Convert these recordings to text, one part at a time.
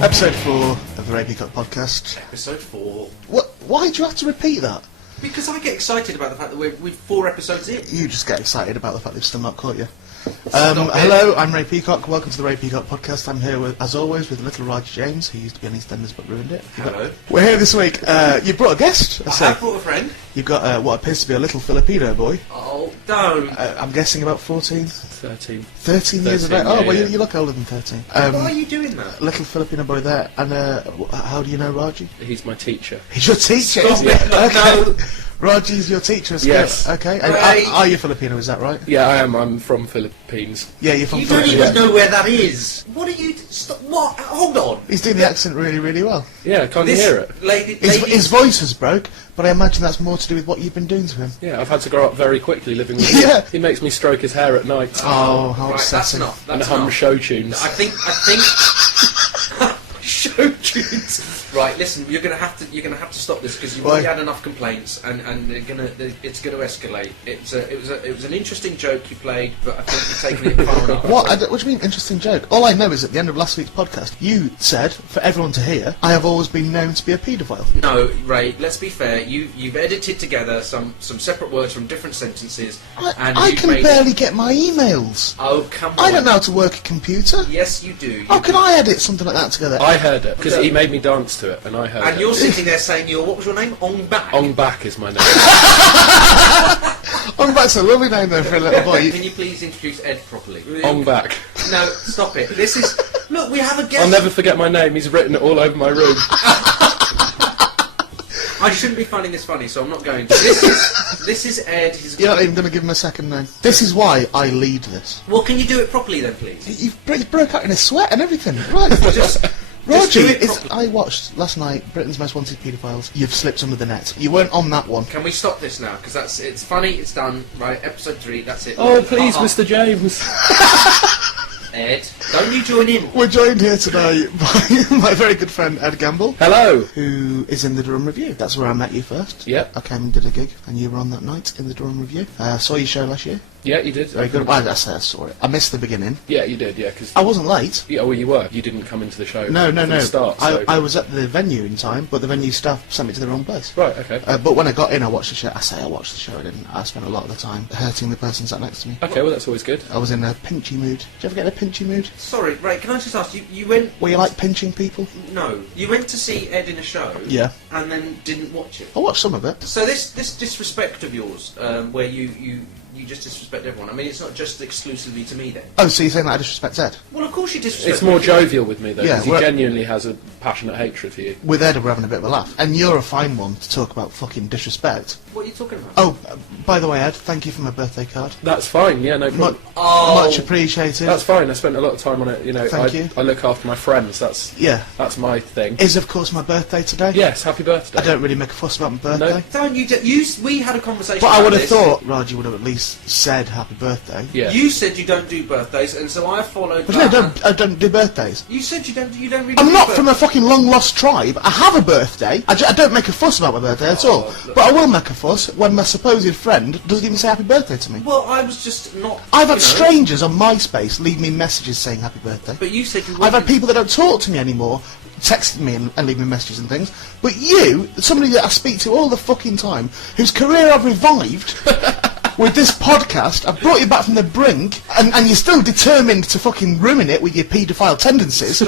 Episode 4 of the Peacock podcast. Episode 4. What? Why do you have to repeat that? Because I get excited about the fact that we're 4 episodes in. You just get excited about the fact they've still not caught you. Hello, I'm Ray Peacock. Welcome to the Ray Peacock podcast. I'm here, as always, with little Raj James, who used to be on EastEnders but ruined it. Hello. We're here this week. You brought a guest. I have brought a friend. You've got what appears to be a little Filipino boy. Oh, don't. I'm guessing about 14? 13. 13 years of age? Yeah, Oh, well, yeah. You look older than 13. Why are you doing that? Little Filipino boy there. And how do you know Raji? He's my teacher. He's your teacher? Stop it. Okay. No. Raji's your teacher? Yes. Okay. And Ray. are you Filipino, is that right? Yeah, I am. I'm from Philippines. Yeah, you're from You don't Philippines. even know where that is. What are you... Stop. What? Hold on. He's doing the accent really, really well. Yeah, can't you hear it? His voice has broke, but I imagine that's more to do with what you've been doing to him. Yeah, I've had to grow up very quickly living with Yeah. him. He makes me stroke his hair at night Oh, how Right, that's upsetting. enough. and That's hum enough. show tunes. I think... Show tunes. Right, listen. You're gonna have to stop this because you've Why? already had enough complaints, and it's gonna escalate. It was an interesting joke you played, but I think you're taking it far enough. What do you mean, interesting joke? All I know is at the end of last week's podcast, you said, for everyone to hear, I have always been known to be a paedophile. No, Ray. Let's be fair. You've edited together some separate words from different sentences, and I you've can made barely get my emails. Oh, come on. I don't know how to work a computer. Yes, you do. How can I edit something like that together? I heard it because he made me dance to it, and I heard And it. you're sitting there saying, what was your name? Ong Bak. Ong Bak is my name. Oh, that's a lovely name though for a little boy. Can you please introduce Ed properly? Ong Bak. No, stop it. This is... Look, we have a guest... I'll never forget my name. He's written it all over my room. I shouldn't be finding this funny, so I'm not going to. This is Ed. You're not even going to give him a second name. This is why I lead this. Well, can you do it properly then, please? He broke out in a sweat and everything. Right. Just Raji, do it properly. I watched last night Britain's Most Wanted Paedophiles. You've slipped under the net. You weren't on that one. Can we stop this now? Because it's funny, it's done. Right, episode 3, that's it. Oh, please, Mr. James. Ed, don't you join in. We're joined here today by my very good friend Ed Gamble, Hello. who is in the Durham Review. That's where I met you first. Yep. I came and did a gig, and you were on that night in the Durham Review. Saw your show last year. Yeah, you did. Very good. Well, I say I saw it. I missed the beginning. Yeah, you did. Yeah, because I wasn't late. yeah, well, you were. You didn't come into the show. No. from the start. So. I was at the venue in time, but the venue staff sent me to the wrong place. Right. Okay. But when I got in, I watched the show. I say I watched the show. I didn't. I spent a lot of the time hurting the person sat next to me. Okay. Well, that's always good. I was in a pinchy mood. Do you ever get in a pinchy mood? Sorry, Ray, can I just ask, you went... Where you like pinching people? No, you went to see Ed in a show... Yeah. And then didn't watch it. I watched some of it. So this disrespect of yours, where you just disrespect everyone, I mean, it's not just exclusively to me then. Oh, so you're saying that I disrespect Ed? Well, of course you disrespect It's more me. jovial with me though, Yeah, because he well- genuinely has a passionate hatred for you. With Ed, we're having a bit of a laugh. And you're a fine one to talk about fucking disrespect. What are you talking about? Oh, by the way, Ed, thank you for my birthday card. That's fine. Yeah, no problem. Much appreciated. That's fine. I spent a lot of time on it. You know, Thank you. I look after my friends. That's Yeah. my thing. Is, of course, my birthday today. Yes, happy birthday. I don't really make a fuss about my birthday. Don't you... we had a conversation But I about would have this. thought Raji would have at least said happy birthday. Yeah. You said you don't do birthdays, and so I followed But no, that. I don't do birthdays. You said you don't really I'm do not birthdays. from a fucking long-lost tribe. I have a birthday. I don't make a fuss about my birthday at all. look. But I will make a fuss when my supposed friend doesn't even say happy birthday to me. Well, I was just not... I've had you know, strangers on MySpace leave me messages saying happy birthday. But you said you I've had wouldn't. people that don't talk to me anymore texting me and leave me messages and things. But you, somebody that I speak to all the fucking time, whose career I've revived with this podcast, I've brought you back from the brink, and you're still determined to fucking ruin it with your paedophile tendencies.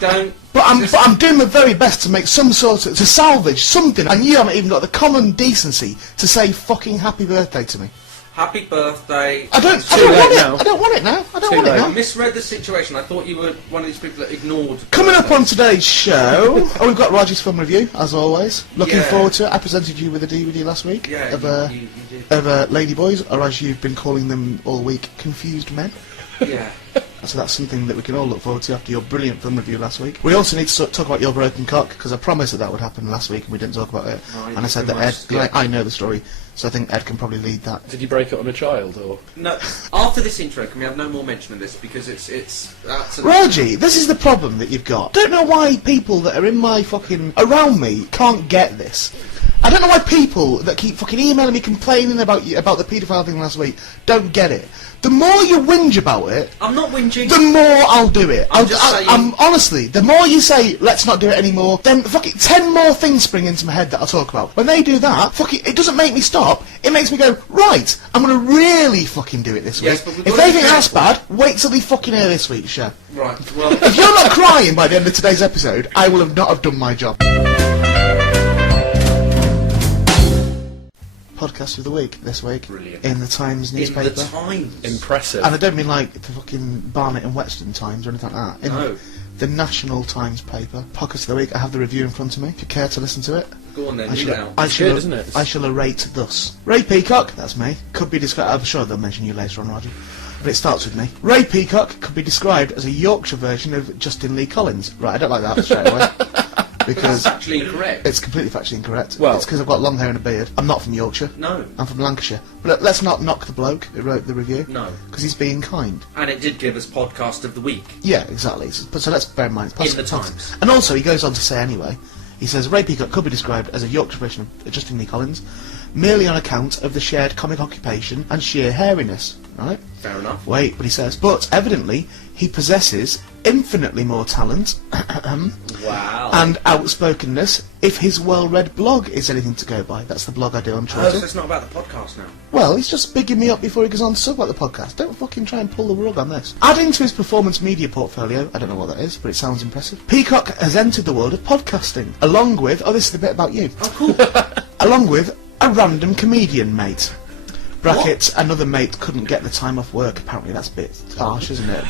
Don't... But I'm doing my very best to make some sort of, to salvage something, and you haven't even got the common decency to say fucking happy birthday to me. Happy birthday. I don't Too want late it. now. I don't want it now. I don't Too want it late. I now. misread the situation. I thought you were one of these people that ignored... Coming up on today's show, we've got Raji's film review, as always. Looking Yeah. forward to it. I presented you with a DVD last week Yeah, of you did. Ladyboys, or as you've been calling them all week, confused men. Yeah. So that's something that we can all look forward to after your brilliant film review last week. We also need to talk about your broken cock, because I promised that would happen last week and we didn't talk about it. Right, And I said that pretty Ed, much, yeah. I know the story, so I think Ed can probably lead that. Did you break it on a child or? No. After this intro, can we have no more mention of this? Because it's absolutely... Raji, this is the problem that you've got. Don't know why people that are in my fucking... around me can't get this. I don't know why people that keep fucking emailing me complaining about the paedophile thing last week don't get it. The more you whinge about it, I'm not whinging. the more I'll do it. I'm just saying. I'm honestly, the more you say let's not do it anymore, then fucking 10 more things spring into my head that I'll talk about. When they do that, fucking, it doesn't make me stop. It makes me go, right, I'm gonna really fucking do it this Yes, week. but we've If got to they be think that's careful. bad, wait till they fucking hear this week's show. Right, well... If you're not crying by the end of today's episode, I will not have done my job. Podcast of the week this week. Brilliant. In the Times newspaper. In the Times. Impressive. And I don't mean like the fucking Barnet and Weston Times or anything like that. In No. the National Times paper. Podcast of the week. I have the review in front of me. If you care to listen to it. Go on then, I read shall, it out. I It's shall, good, isn't it? I shall rate thus. Ray Peacock, that's me, could be described... I'm sure they'll mention you later on, Roger. But it starts with me. Ray Peacock could be described as a Yorkshire version of Justin Lee Collins. Right, I don't like that straight away. Because That's actually incorrect. it's completely factually incorrect. Well- It's because I've got long hair and a beard. I'm not from Yorkshire. No. I'm from Lancashire. But let's not knock the bloke who wrote the review. No. Because he's being kind. And it did give us Podcast of the Week. Yeah, exactly. So let's bear in mind. It's In the possible. Times. And also, he goes on to say anyway, he says, Ray Peacock could be described as a Yorkshire version of Justin Lee Collins, merely on account of the shared comic occupation and sheer hairiness. Right? Fair enough. Wait, but he says, but evidently, he possesses infinitely more talent Wow. and outspokenness if his well-read blog is anything to go by. That's the blog I do on Oh, Twitter. so it's not about the podcast now. Well, he's just bigging me up before he goes on to talk about the podcast. Don't fucking try and pull the rug on this. Adding to his performance media portfolio, I don't know what that is, but it sounds impressive. Peacock has entered the world of podcasting, along with, oh, this is the bit about you, Oh, cool. along with a random comedian mate. Brackets, another mate couldn't get the time off work. Apparently that's a bit harsh, isn't it?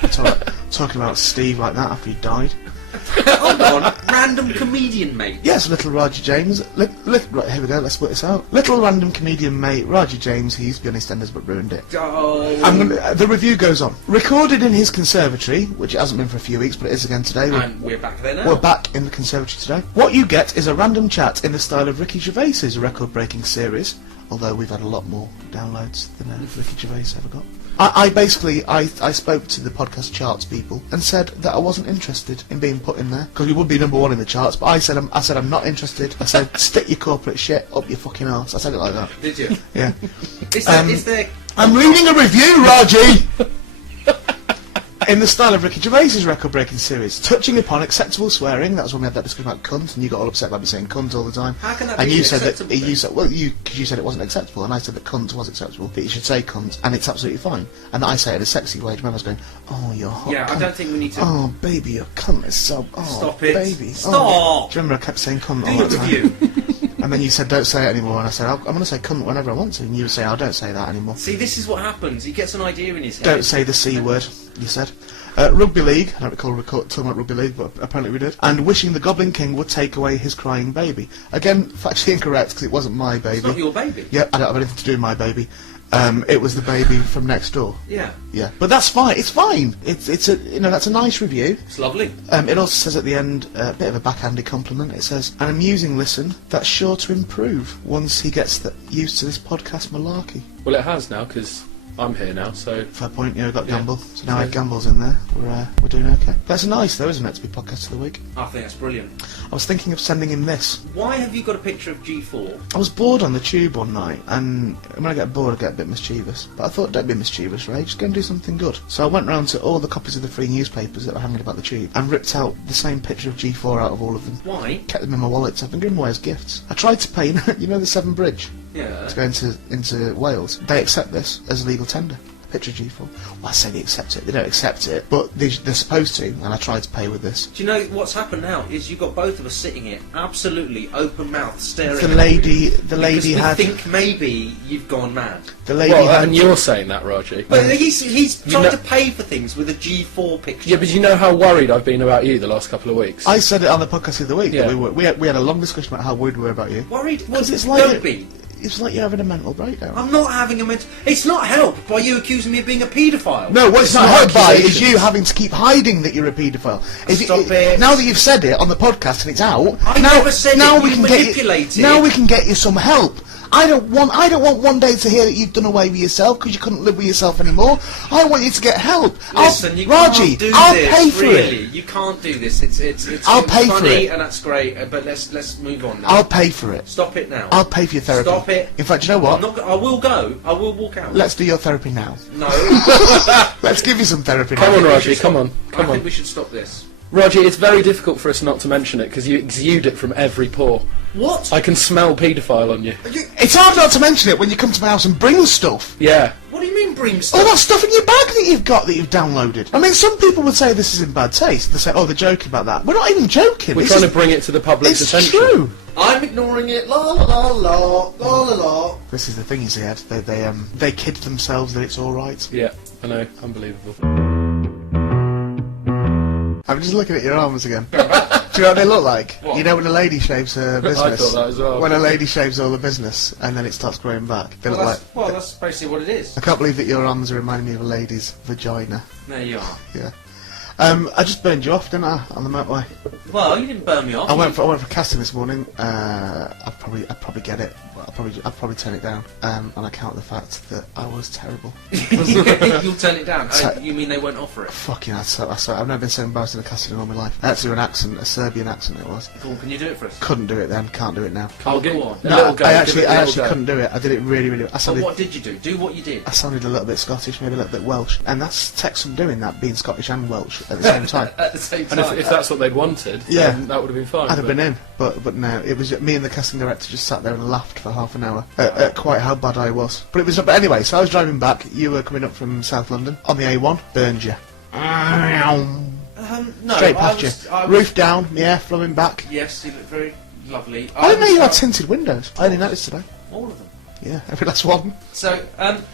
Talking about Steve like that after he died. Hold on. Random comedian mate. Yes, little Roger James. Right, here we go, let's split this out. Little random comedian mate, Roger James, he used to be on EastEnders but ruined it. Oh. The review goes on. Recorded in his conservatory, which it hasn't been for a few weeks, but it is again today. And we're back there now. We're back in the conservatory today. What you get is a random chat in the style of Ricky Gervais's record-breaking series, although we've had a lot more downloads than Ricky Gervais ever got. I spoke to the podcast charts people and said that I wasn't interested in being put in there because we would be number one in the charts. But I said I'm not interested. I said stick your corporate shit up your fucking arse. I said it like that. Did you? Yeah. Is there... I'm reading a review, Raji! In the style of Ricky Gervais's record-breaking series, touching upon acceptable swearing. That was when we had that discussion about cunt, and you got all upset about me saying cunt all the time. How can that and be you said acceptable that then? you said because you said it wasn't acceptable, and I said that cunt was acceptable. That you should say cunt, and it's absolutely fine. And I say it in a sexy way. Do you remember I was going, oh, you're hot. Yeah, cunt. I don't think we need to... Oh, baby, your cunt is so. Oh, Stop it. baby. Stop. Oh. Do you remember I kept saying cunt Do all your the time? review. And then you said don't say it anymore, and I said I'm going to say cunt whenever I want to, and you would say I don't say that anymore. See, this is what happens. He gets an idea in his head. Don't say the C word, you said. Rugby League, I don't recall talking about Rugby League, but apparently we did. And wishing the Goblin King would take away his crying baby. Again, factually incorrect, because it wasn't my baby. It's not your baby. Yeah, I don't have anything to do with my baby. It was the baby from next door. Yeah. Yeah, but that's fine. It's fine. It's a that's a nice review. It's lovely. It also says at the end a bit of a backhanded compliment. It says an amusing listen that's sure to improve once he gets used to this podcast malarkey. Well, it has now, because I'm here now, so... Fair point. Yeah, we've got Yeah. Gamble. So now I have Gamble's in there. We're doing okay. That's nice though, isn't it, to be podcast of the week? I think that's brilliant. I was thinking of sending him this. Why have you got a picture of G4? I was bored on the tube one night, and when I get bored I get a bit mischievous. But I thought, don't be mischievous, Ray, just go and do something good. So I went round to all the copies of the free newspapers that were hanging about the tube, and ripped out the same picture of G4 out of all of them. Why? Kept them in my wallet, so I've been giving them away as gifts. I tried to pay, you know the Severn Bridge? Yeah. To go into Wales. They accept this as legal tender. Picture of G4. Well, I say they accept it. They don't accept it, but they're supposed to, and I tried to pay with this. Do you know what's happened now? Is you've got both of us sitting here, absolutely open mouth, staring. The at lady you, had. because we think maybe you've gone mad. The lady Well, had. and you're saying that, Raji. But he's trying know- to pay for things with a G4 picture. Yeah, but you know how worried I've been about you the last couple of weeks? I said it on the podcast the other week. Yeah. That we had a long discussion about how worried we were about you. Worried? Well, Because it's like don't be. It's like you're having a mental breakdown. I'm not having a mental... It's not helped by you accusing me of being a paedophile. No, what it's not not helped by is accusations. you having to keep hiding that you're a paedophile. Stop it. Now that you've said it on the podcast and it's out, I now, never said now it, we you can manipulate get you, Now it. we can get you some help. I don't want one day to hear that you've done away with yourself because you couldn't live with yourself anymore. I want you to get help. Listen, you Raji, can't do I'll this. pay for really. it. You can't do this. It's I'll pay for funny it. and that's great. But let's move on now. I'll pay for it. Stop it now. I'll pay for your therapy. Stop it. In fact, you know what? I'm not. I will go. I will walk out. Let's do your therapy now. No. Let's give you some therapy Come now. on, we Raji, should come stop- on, come I on. think we should stop this. Raji, it's very difficult for us not to mention it because you exude it from every pore. What? I can smell paedophile on you. It's hard not to mention it when you come to my house and bring stuff. Yeah. What do you mean bring All stuff? that stuff in your bag that you've got that you've downloaded. I mean, some people would say this is in bad taste. They say, oh, they're joking about that. We're not even joking. We're This trying is- to bring it to the public's It's attention. true. I'm ignoring it. La la la la la la la. This is the thing, you see, Ed. They kid themselves that it's all right. Yeah, I know. Unbelievable. I'm just looking at your arms again. Do you know what they look like? What? You know when a lady shaves her business? I thought that as well. When a lady shaves all the business and then it starts growing back. They look like... That's basically what it is. I can't believe that your arms are reminding me of a lady's vagina. There you are. Yeah. I just burned you off, didn't I, on the motorway? Well, you didn't burn me off. I went for casting this morning. I'd probably get it. I'd probably turn it down on account of the fact that I was terrible. You'll turn it down. So- You mean they won't offer it? Fucking hell, I've never been so embarrassed in a casting in all my life. I had to do an accent, a Serbian accent it was. Cool. Can you do it for us? Couldn't do it then, can't do it now. I'll give go on. a little go. I give it a actually little go. couldn't do it. I did it really, really. I Well, sounded, what did you do? Do what you did. I sounded a little bit Scottish, maybe a little bit Welsh, and that's takes some doing that, being Scottish and Welsh at the same time. At the same And time. if that's what they'd wanted, Yeah. then that would have been fine. I'd have but- been in, but no, it was me and the casting director just sat there and laughed for half an hour at quite how bad I was. But it was. But anyway, so I was driving back. You were coming up from South London on the A1. Burned you. No, Straight past you. I was- Roof down. Yeah, flowing back. Yes, you look very lovely. I didn't know you had was- tinted windows. I only noticed today. all of them. Yeah, every last one. So,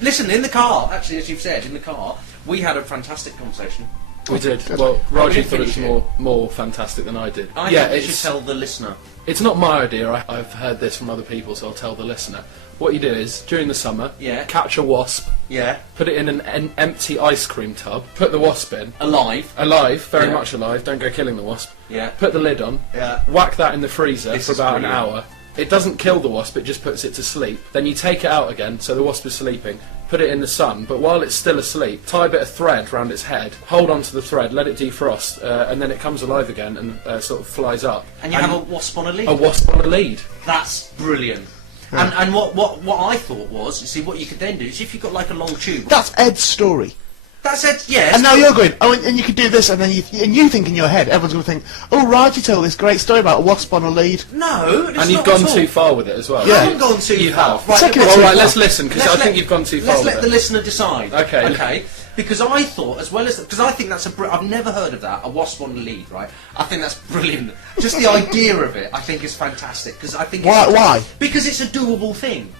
listen, in the car, actually, as you've said, in the car, we had a fantastic conversation. We did. Good. Well, We Raji didn't thought it was finish more fantastic than I did. I yeah, think you should it's, tell the listener. it's not my idea. I've heard this from other people, so I'll tell the listener. What you do is, during the summer, Yeah. catch a wasp, Yeah. put it in an empty ice cream tub, put the wasp in, Alive. alive, very Yeah. much alive, don't go killing the wasp, Yeah. put the lid on, Yeah. whack that in the freezer This for is about an brilliant. hour. It doesn't kill the wasp, it just puts it to sleep. Then you take it out again, so the wasp is sleeping, put it in the sun, but while it's still asleep, tie a bit of thread round its head, hold on to the thread, let it defrost, and then it comes alive again and sort of flies up. And you have a wasp on a lead. a wasp on a lead. That's brilliant. And what I thought was, you see, what you could then do is if you've got like a long tube. That's Ed's story. That's it, yes. And now you're going, oh, and you could do this, and then you think in your head, everyone's going to think, oh, Raji told this great story about a wasp on a lead. No, it's And you've not gone at all. too far with it as well. Yeah. I haven't gone too You far. have. Right, Taking it well, too All right, far. let's listen, because I think you've gone too far Let's with let it. the listener decide. Okay. Okay. Because I thought, as well as because I think that's I've never heard of that, a wasp on a lead, right? I think that's brilliant. Just the idea of it, I think, is fantastic. Because I think Why? Because it's a doable thing.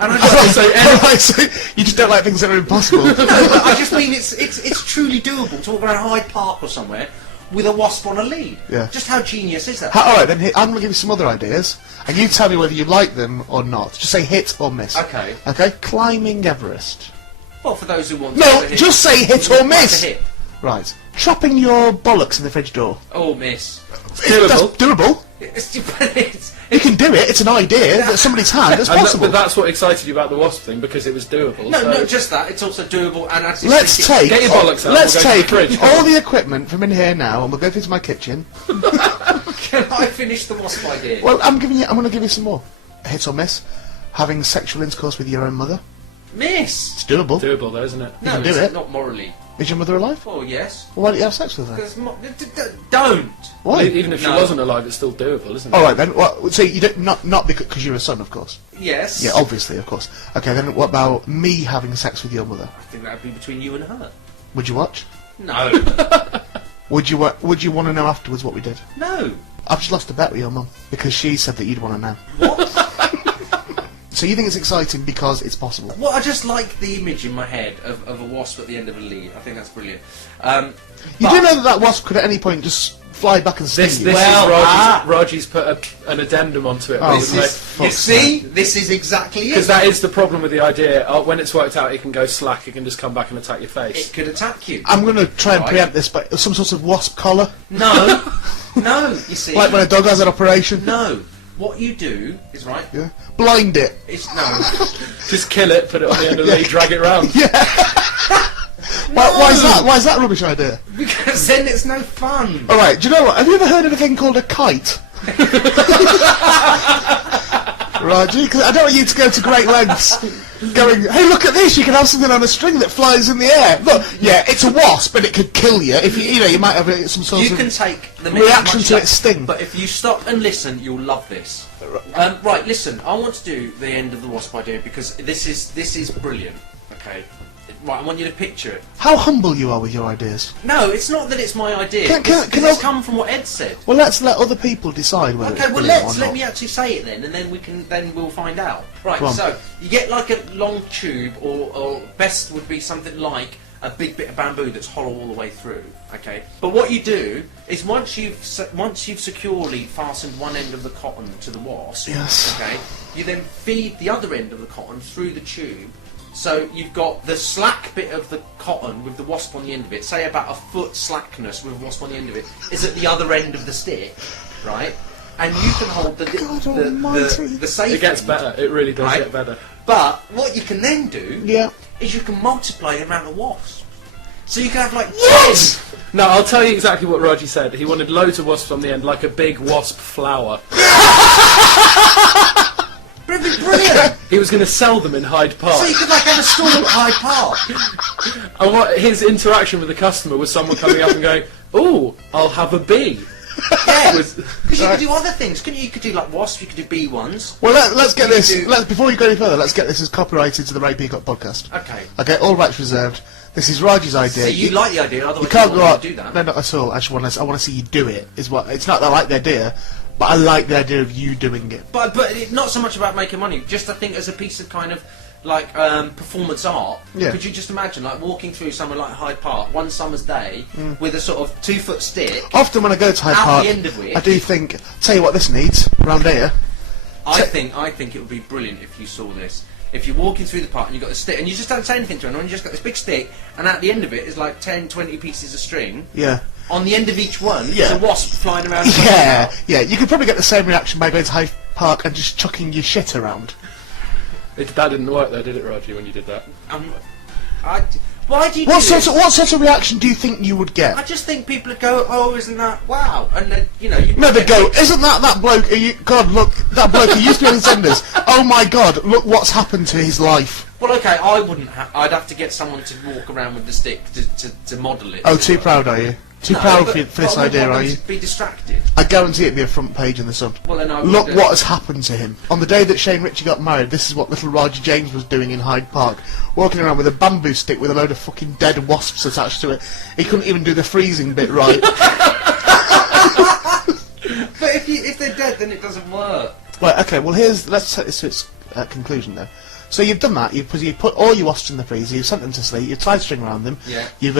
And I Right, just, so you just don't like things that are impossible. no, but I just mean it's truly doable to walk around Hyde Park or somewhere with a wasp on a lead. Yeah. Just how genius is that? Alright, then I'm going to give you some other ideas, and you tell me whether you like them or not. Just say hit or miss. Okay. Okay? Climbing Everest. Well, for those who want No, to hit, just say hit or like miss. to hit. Right. Chopping your bollocks in the fridge door. Oh, miss. Doable. That's doable. It's You can do it. It's an idea that somebody's had. It's And possible. but that's what excited you about the wasp thing, because it was doable. no, so not just that. It's also doable, and I just Let's think take Get your bollocks out, let's we'll go to take the fridge. all the equipment from in here now, and we'll go through to my kitchen. Can I finish the wasp idea? Well, I'm going to give you some more. Hit or miss. Having sexual intercourse with your own mother. Miss. It's doable. doable though, isn't it? No, can do it's it. not morally. Is your mother alive? Oh yes. Well, why don't you have sex with her? Because don't. Why? Even if she No. wasn't alive, it's still doable, isn't it? All right then. Well, so you don't not because you're a son, of course. Yes. Yeah, obviously, of course. Okay, then what about me having sex with your mother? I think that would be between you and her. Would you watch? No. Would you want to know afterwards what we did? No. I've just lost a bet with your mum because she said that you'd want to know. What? So you think it's exciting because it's possible? Well, I just like the image in my head of a wasp at the end of a lead. I think that's brilliant. You do know that wasp could at any point just fly back and sting This you? is Well, Raji's put an addendum onto it. Oh, This this is, is- you fuck's see, this is exactly it. Because that is the problem with the idea. When it's worked out, it can go slack. It can just come back and attack your face. It could attack you. I'm going to try and Right. preempt this, but some sort of wasp collar, No. No, you see. like when a dog has an operation. No. What you do is, right, Yeah. Blind it. it's, no, Just kill it, put it on the end of the lead, drag it round. Why is that? Why is that a rubbish idea? because then it's no fun. All right. Do you know what? Have you ever heard of a thing called a kite? Raji, because I don't want you to go to great lengths going, hey, look at this, you can have something on a string that flies in the air. Look, yeah, it's a wasp, but it could kill you. If you know, you might have some sort You of can take the reaction to its sting. But if you stop and listen, you'll love this. Right, listen, I want to do the end of the Wasp idea because this is brilliant, okay? Right, I want you to picture it. How humble you are with your ideas. No, it's not that it's my idea. Can it's I- come from what Ed said. Well, let's let other people decide whether Okay, it's well brilliant or let not. me actually say it then, and then we'll find out. Right, Go on. so you get like a long tube, or best would be something like a big bit of bamboo that's hollow all the way through. Okay, but what you do is once you've securely fastened one end of the cotton to the wasp, Yes. okay, you then feed the other end of the cotton through the tube. So you've got the slack bit of the cotton with the wasp on the end of it, say about a foot slackness with a wasp on the end of it, is at the other end of the stick, right? And you can hold the safe It gets end, better. It really does Right. get better. But what you can then do Yeah. is you can multiply the amount of wasps. So you can have like What? No, I'll tell you exactly what Raji said. He wanted loads of wasps on the end, like a big wasp flower. brilliant. He was going to sell them in Hyde Park. So you could like have a stall at Hyde Park. And what his interaction with the customer was someone coming up and going, "Ooh, I'll have a bee." Yeah, Was- because you could do other things. Couldn't you? You could do like wasps. You could do bee ones. Well, let's get You this. do- Before we go any further, let's get this as copyrighted to the Ray Peacock podcast. Okay. Okay, all rights reserved. This is Raji's idea. So you like the idea? Otherwise, You can't you go want out. to do that. No, not at all. I just want to see you do it. Is what? It's not that I like the idea, but I like the idea of you doing it. But not so much about making money. Just I think as a piece of kind of like performance art. Yeah. Could you just imagine like walking through somewhere like Hyde Park one summer's day with a sort of 2-foot stick? Often when I go to Hyde Out Park, the end of which- I do think, tell you what this needs round here. I think it would be brilliant if you saw this. If you're walking through the park and you've got the stick and you just don't say anything to anyone, you just got this big stick, and at the end of it is like 10, 20 pieces of string. Yeah. On the end of each one Yeah. is a wasp flying around. Yeah, yeah. You could probably get the same reaction by going to Hyde Park and just chucking your shit around. That didn't work though, did it, Raji, when you did that? Why do you What do this? sort of reaction do you think you would I get? just think people would go, oh, isn't that wow? And then, you know, you No, they go, isn't that bloke? God, look, that bloke who used to be on EastEnders. Oh my God, look what's happened to his life. Well, okay, I wouldn't. I'd have to get someone to walk around with the stick to model it. Oh, too proud are you? Too No, proud but- for this but I idea, want are them you? to be distracted. I guarantee it'd be a front page in the Sun. Well, then I Look would, what has happened to him. On the day that Shane Ritchie got married, this is what little Roger James was doing in Hyde Park. Walking around with a bamboo stick with a load of fucking dead wasps attached to it. He couldn't even do the freezing bit right. But if they're dead, then it doesn't work. Right, okay, well let's take this to its conclusion then. So you've done that, you've put all your wasps in the freezer, you've sent them to sleep, you've tied string around them, Yeah. you've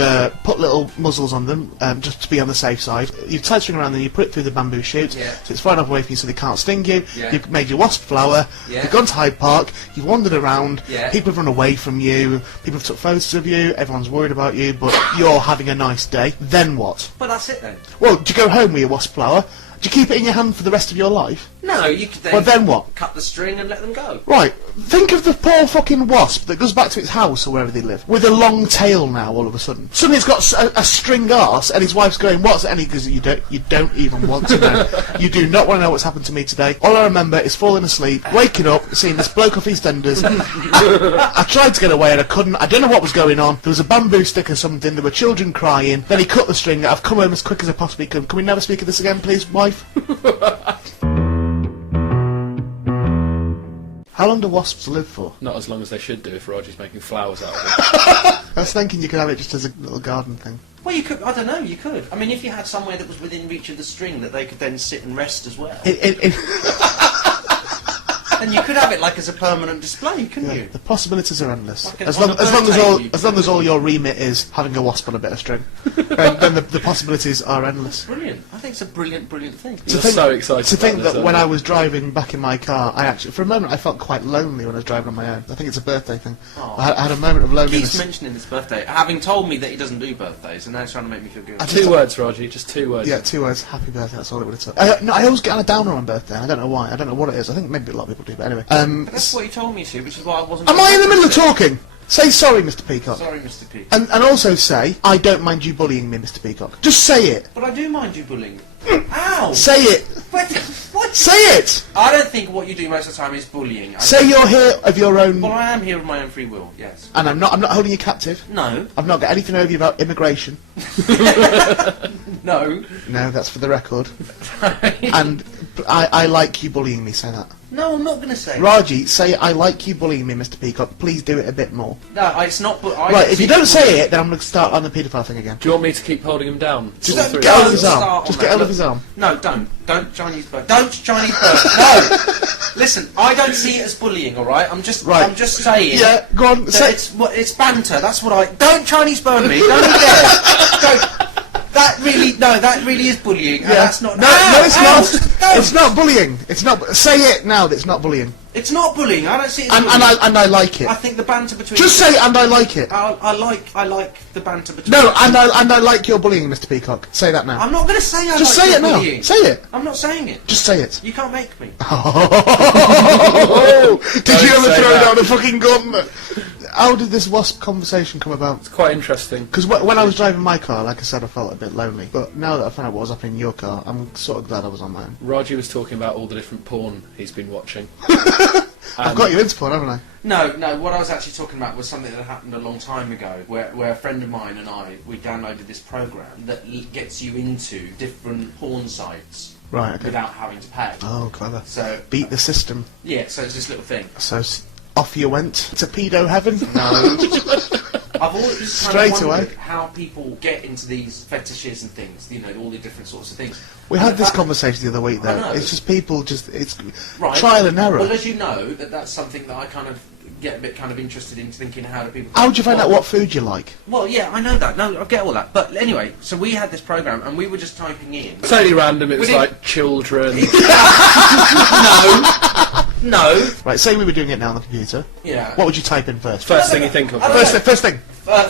put little muzzles on them, just to be on the safe side, you've tied string around them, you put it through the bamboo chute, Yeah. so it's far enough away from you so they can't sting you, Yeah. you've made your wasp flower, Yeah. you've gone to Hyde Park, you've wandered around, Yeah. people have run away from you, people have took photos of you, everyone's worried about you, but you're having a nice day, then what? But that's it then. Well, do you go home with your wasp flower? Do you keep it in your hand for the rest of your life? No, you could then. Well, then what? Cut the string and let them go. Right, think of the poor fucking wasp that goes back to its house or wherever they live, with a long tail now all of a sudden. Suddenly it's got a string arse and his wife's going, what's it? And he goes, you don't even want to know. You do not want to know what's happened to me today. All I remember is falling asleep, waking up, seeing this bloke off EastEnders. I tried to get away and I couldn't. I don't know what was going on. There was a bamboo stick or something, there were children crying. Then he cut the string. I've come home as quick as I possibly could. Can we never speak of this again, please, wife? How long do wasps live for? Not as long as they should do if Raji's making flowers out of it. I was thinking you could have it just as a little garden thing. Well, you could. I don't know. You could. I mean, if you had somewhere that was within reach of the string that they could then sit and rest as well, then you could have it like as a permanent display, couldn't Yeah, you? the possibilities are endless. Like As on long a as bird table, all your remit is having a wasp on a bit of string, then the possibilities are endless. Brilliant. I think it's a brilliant, brilliant thing. You're so excited. To think about that this, when I aren't was driving back in my car, I actually, for a moment, I felt quite lonely when I was driving on my own. I think it's a birthday thing. Oh. I had a moment of He loneliness. keeps mentioning his birthday, having told me that he doesn't do birthdays, and now he's trying to make me feel good. I you? just- 2 words, Raji, just 2 words. Yeah, 2 words. Happy birthday. That's all it would have took. No, I always get on a downer on birthday. And I don't know why. I don't know what it is. I think maybe a lot of people do. But anyway. But that's what he told me to, which is why I wasn't... Am I in the middle of talking? Say sorry, Mr. Peacock. Sorry, Mr. Peacock. And also say, I don't mind you bullying me, Mr. Peacock. Just say it. But I do mind you bullying. Ow! Say it. What? Say it. I don't think what you do most of the time is bullying. Say you're here of your own. Well, I am here of my own free will, yes. And I'm not holding you captive. No. I've not got anything over you about immigration. No. No, that's for the record. And I like you bullying me. Say that. No, I'm not going to say. Raji, say I like you bullying me, Mr. Peacock. Please do it a bit more. No, it's not. Right, if you don't say it, then I'm going to start on the paedophile thing again. Do you want me to keep holding him down? Just all get through? hold of Don't his arm. start Just on get that. hold of Look, his arm. No, don't Chinese bird. Don't Chinese bird. No. Listen, I don't see it as bullying. All right, I'm just saying. Yeah, go on. That it's banter. That's what I. Don't Chinese burn me. Don't you dare. Don't. That really is bullying. And that's not. No, it's not. No. It's not bullying. It's not. Say it now that it's not bullying. It's not bullying. I don't see it as And bullying. I like it. I think the banter between. Just say and I like it. I like the banter between. No, and I like your bullying, Mr. Peacock. Say that now. I'm not going to say I Just like say your it now. bullying. Say it. I'm not saying it. Just say it. You can't make me. Oh, did you Don't ever say throw that. down the fucking gauntlet? How did this Wasp conversation come about? It's quite interesting. Because when I was driving my car, like I said, I felt a bit lonely. But now that I found out what was happening in your car, I'm sort of glad I was on my own. Raji was talking about all the different porn he's been watching. I've got you into porn, haven't I? No, what I was actually talking about was something that happened a long time ago, where a friend of mine and we downloaded this program that gets you into different porn sites Right, okay. without having to pay. Oh, clever. So Beat the system. yeah, so it's this little thing. So off you went to pedo heaven? No. I've always Straight kind of wondered away. how people get into these fetishes and things, you know, all the different sorts of things. We had this conversation the other week, I though. know. It's just people it's Right. trial and error. Well, as you know, that's something that I kind of get a bit kind of interested in, thinking how do people... How would you find out what food you like? Well, yeah, I know that. No, I get all that. But anyway, so we had this program, and we were just typing in... Totally random, it was We didn't- like children. No. Right, say we were doing it now on the computer. Yeah. What would you type in first? First thing you think of. I don't know. First thing.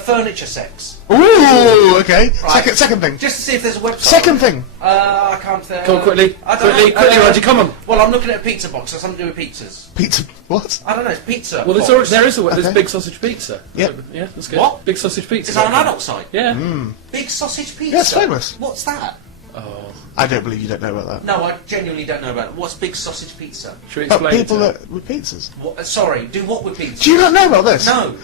Furniture sex. Ooh, okay. Right. Second thing. Just to see if there's a website. Second thing. I can't... Come on, quickly. I don't Quickly, know. Raji, come on. Well, I'm looking at a pizza box. There's something to do with pizzas. Pizza. What? I don't know. It's pizza. Well, box. there's Okay. Big Sausage Pizza. Yep. Yeah, that's good. What? Big Sausage Pizza. Is that an adult site? Yeah. Big sausage pizza. Yeah, it's famous. What's that? Oh. I don't believe you don't know about that. No, I genuinely don't know about it. What's big sausage pizza? Should we But explain people it? that with pizzas. What, sorry, do what with pizza? Do you not know about this? No.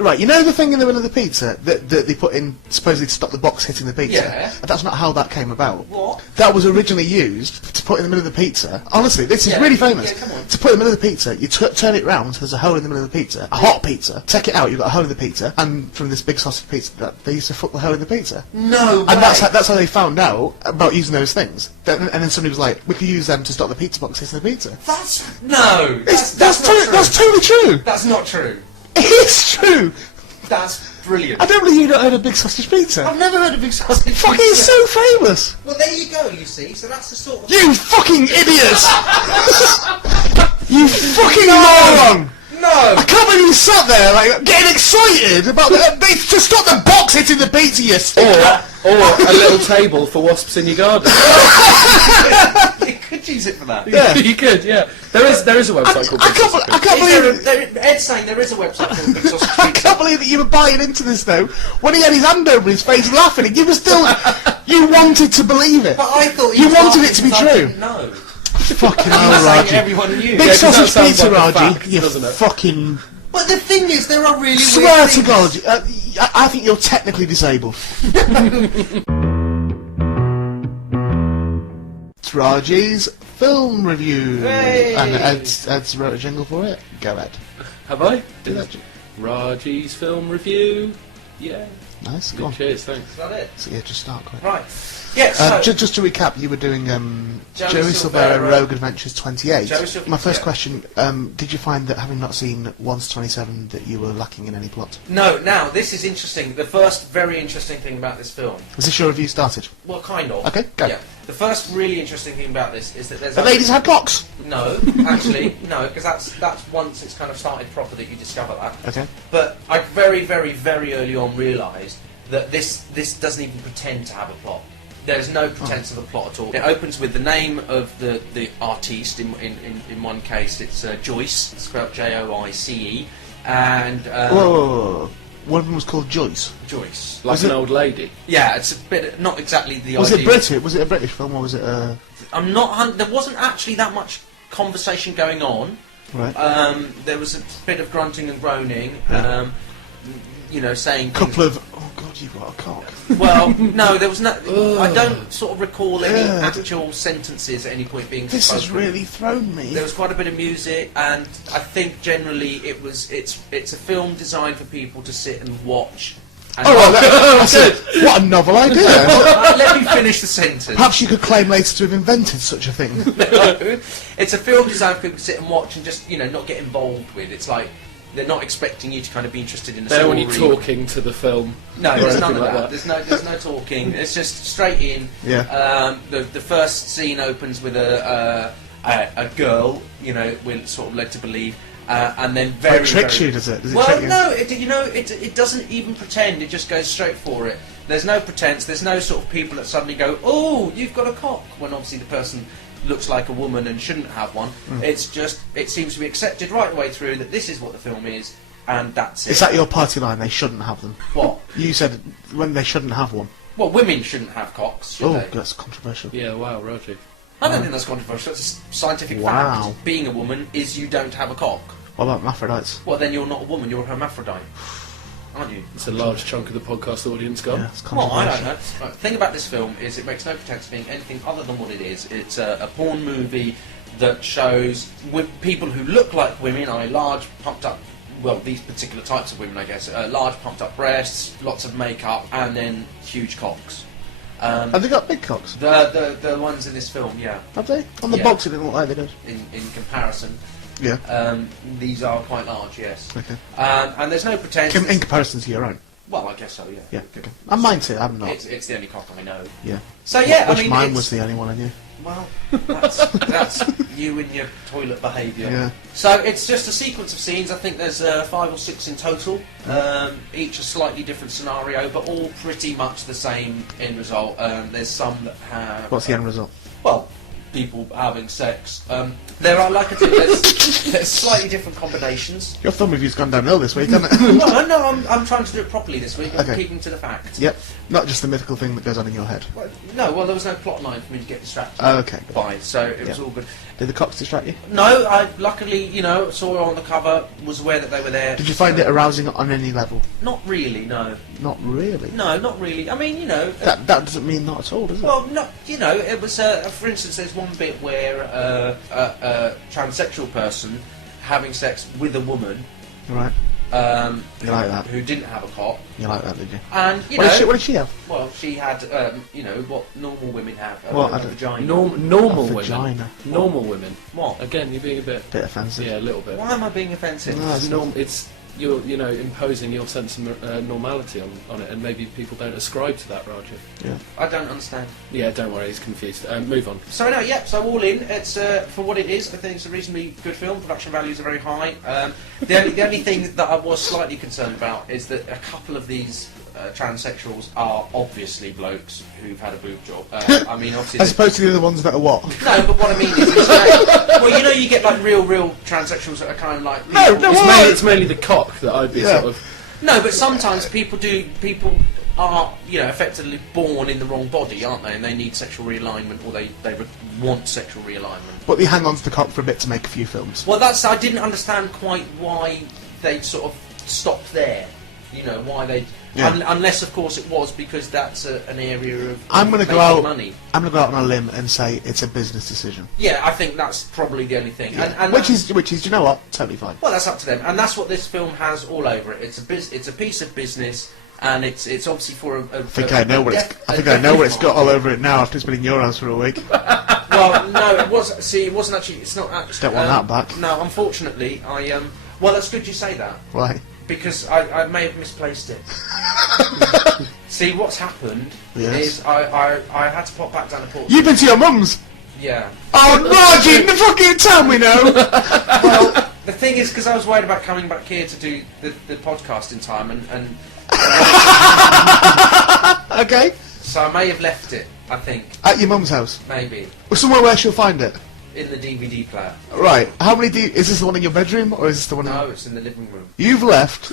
Right, you know the thing in the middle of the pizza that they put in supposedly to stop the box hitting the pizza? Yeah. That's not how that came about. What? That was originally used to put in the middle of the pizza. Honestly, this is Yeah, really famous. yeah, come on. To put in the middle of the pizza, you turn it round, so there's a hole in the middle of the pizza. A hot pizza. Take it out, you've got a hole in the pizza. And from this big sausage pizza, they used to fuck the hole in the pizza. No way. And that's how they found out about using those things. And then somebody was like, we could use them to stop the pizza box hitting the pizza. That's... No. That's not true. That's totally true. That's not true. It's true. That's brilliant. I don't believe you've not heard of big sausage pizza. I've never heard of big sausage Fucking pizza. so famous. Well, there you go, you see. So that's the sort of... You fucking idiots! You fucking moron! No! I can't believe you sat there like getting excited about to stop the box hitting the pizza. You Or a little table for wasps in your garden. You could use it for that. Yeah. You could, yeah. There is a website called Big Sausage I Pizza. can't believe. Ed's saying there is a website called Big Sausage I Pizza. can't believe that you were buying into this though. When he had his hand over his face laughing, and you were still. You wanted to believe it. But I thought You was wanted laughing it to be because I true. didn't know. Fucking I'm hell, saying Raji. everyone knew. Big Yeah, 'cause that sausage sounds pizza, like a Raji. fact, You doesn't it? fucking. But the thing is, there are really Swear weird to things. God, I think you're technically disabled. It's Raji's film review. Hey! And Ed's wrote a jingle for it. Go Ed. Have I? Do that. Raji's film review. Yeah. Nice. Go on. Cheers, thanks. Is that it? So yeah, just start quick. Right. Yeah, so... Just to recap, you were doing Joey Joey Silvera Rogue Adventures 28. My first yeah. question, did you find that having not seen 1 to 27 that you were lacking in any plot? No, now, this is interesting. The first very interesting thing about this film... Was this your review started? Well, kind of. Okay, go. Yeah. The first really interesting thing about this is that there's... The ladies had cocks! No, actually, no, because that's once it's kind of started proper that you discover that. Okay. But I very, very, very early on realised that this doesn't even pretend to have a plot. There's no pretense of a plot at all. It opens with the name of the artiste. In one case, it's Joyce, spelled Joyce, and whoa. One of them was called Joyce. Joyce, Like an old lady. Yeah, it's a bit not exactly the. Was idea. it British? Was it a British film or was it? I'm not. There wasn't actually that much conversation going on. Right. There was a bit of grunting and groaning. You know, saying Couple of. Oh God, you've got a cock. Well, no, there was no. I don't sort of recall any actual sentences at any point being spoken. This has really thrown me. There was quite a bit of music, and I think generally it's a film designed for people to sit and watch. And that's it. What a novel idea. Let me finish the sentence. Perhaps you could claim later to have invented such a thing. No, it's a film designed for people to sit and watch and just not get involved with. It's like they're not expecting you to kind of be interested in the story. They're only talking to the film. No, there's none of like that. There's no talking. It's just straight in. Yeah. The first scene opens with a girl. We're sort of led to believe. And then It tricks you, does it? Does it well, trick you? no, it doesn't even pretend. It just goes straight for it. There's no pretense. There's no sort of people that suddenly go, "Oh, you've got a cock," when obviously the person looks like a woman and shouldn't have one. It's just, it seems to be accepted right the way through that this is what the film is, and that's it. Is that your party line? They shouldn't have them. What? You said when they shouldn't have one. Well, women shouldn't have cocks, should they? That's controversial. Yeah, wow, Roger. I don't think that's controversial. It's a scientific Wow. fact. Being a woman is you don't have a cock. What about hermaphrodites? Well, then you're not a woman. You're a hermaphrodite, aren't you? It's a large chunk of the podcast audience gone. Yeah, it's Well, I controversial. don't know. The thing about this film is it makes no pretense of being anything other than what it is. It's a porn movie that shows with people who look like women, i.e. large, pumped up, well, these particular types of women, I guess, large, pumped up breasts, lots of makeup, and then huge cocks. Have they got big cocks? The ones in this film, yeah. Have they? On the Yeah. box it didn't look like they did. In comparison, Yeah. these are quite large, yes. Okay. And there's no pretense. In comparison to your own. Well, I guess so, yeah. Yeah. Okay. And mine too. I'm not. It's the only cock I know. Yeah. So yeah, Wish I mean, mine it's- was the only one I knew. Well, that's you and your toilet behaviour. Yeah. So it's just a sequence of scenes. I think there's 5 or 6 in total. Each a slightly different scenario, but all pretty much the same end result. There's some that have. What's the end result? Well, people having sex. There are, like I said, there's slightly different combinations. Your film review's gone downhill this week, hasn't it? Well, no, I'm trying to do it properly this week. I'm Okay. keeping to the facts. Yep. Not just the mythical thing that goes on in your head. Well, there was no plot line for me to get distracted Oh, okay. by, so it was Yeah. all good. Did the cocks distract you? No, I luckily, saw her on the cover, was aware that they were there. Did you find it arousing on any level? Not really, no. Not really. No, not really. I mean, That doesn't mean not at all, does it? well, no, it was, for instance, there's one bit where a transsexual person having sex with a woman Right. You like that? who didn't have a cock, You like that, did you? and, What did she have? well, she had, what normal women have, Well, a I don't- vagina. Normal A women. vagina. Normal women. What? Again, you're being a bit. Bit offensive. Yeah, a little bit. Why am I being offensive? No, It's you're imposing your sense of normality on it, and maybe people don't ascribe to that, Roger. Yeah. I don't understand. Yeah, don't worry, he's confused. Move on. So no, yeah. So all in, it's for what it is. I think it's a reasonably good film. Production values are very high. The only thing that I was slightly concerned about is that a couple of these transsexuals are obviously blokes who've had a boob job. I mean, obviously. As opposed to the other ones that are what? No, but what I mean is, it's like, well, you get like real transsexuals that are kind of like. No, It's mainly the cock that I'd be Yeah. sort of. No, but sometimes people are, effectively born in the wrong body, aren't they? And they need sexual realignment, or they want sexual realignment. But they hang on to the cock for a bit to make a few films. Well, I didn't understand quite why they sort of stopped there. Why they... Yeah. Unless, of course, it was because that's an area of I'm going to go making out. money. I'm going to go out on a limb and say it's a business decision. Yeah, I think that's probably the only thing. Yeah. And Which is, do you know what? Totally fine. well, that's up to them, and that's what this film has all over it. It's a piece of business, and it's obviously for a. I think I know what it's got all over it now after it's been in your house for a week. Well, no, it was. See, it wasn't actually. It's not actually. Don't want that back. No, unfortunately, I. Well, that's good you say that. Why? Because I may have misplaced it. See, what's happened is I had to pop back down to Portsmouth. You've been to your mum's? Yeah. Oh, Margie, the fucking town we know! Well, the thing is, because I was worried about coming back here to do the podcast in time, and Okay. so I may have left it, I think. At your mum's house? Maybe. Or somewhere where she'll find it? In the DVD player. Right. How many is this the one in your bedroom, or is this the one No, it's in the living room. You've left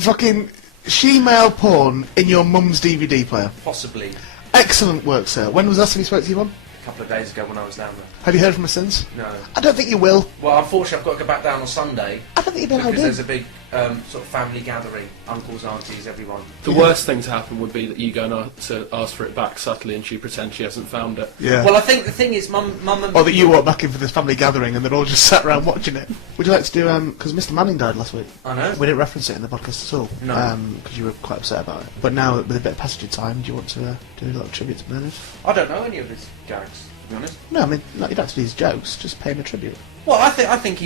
fucking she-male porn in your mum's DVD player. Possibly. Excellent work, sir. When was the last time you spoke to your mum? A couple of days ago when I was down there. Have you heard from her since? No. I don't think you will. Well, unfortunately, I've got to go back down on Sunday. I don't think you'll be able because to. there's a big sort of family gathering. Uncles, aunties, everyone. The worst thing to happen would be that you go to ask for it back subtly and she pretends she hasn't found it. Yeah. Well, I think the thing is, Mum and... Or that you walk back in for this family gathering and they're all just sat around watching it. Would you like to do, because Mr. Manning died last week. I know. We didn't reference it in the podcast at all. No. Because you were quite upset about it. But now, with a bit of passage of time, do you want to do a little tribute to Bernard? I don't know any of his gags, to be honest. No, I mean, you don't have to do his jokes, just pay him a tribute. Well, I think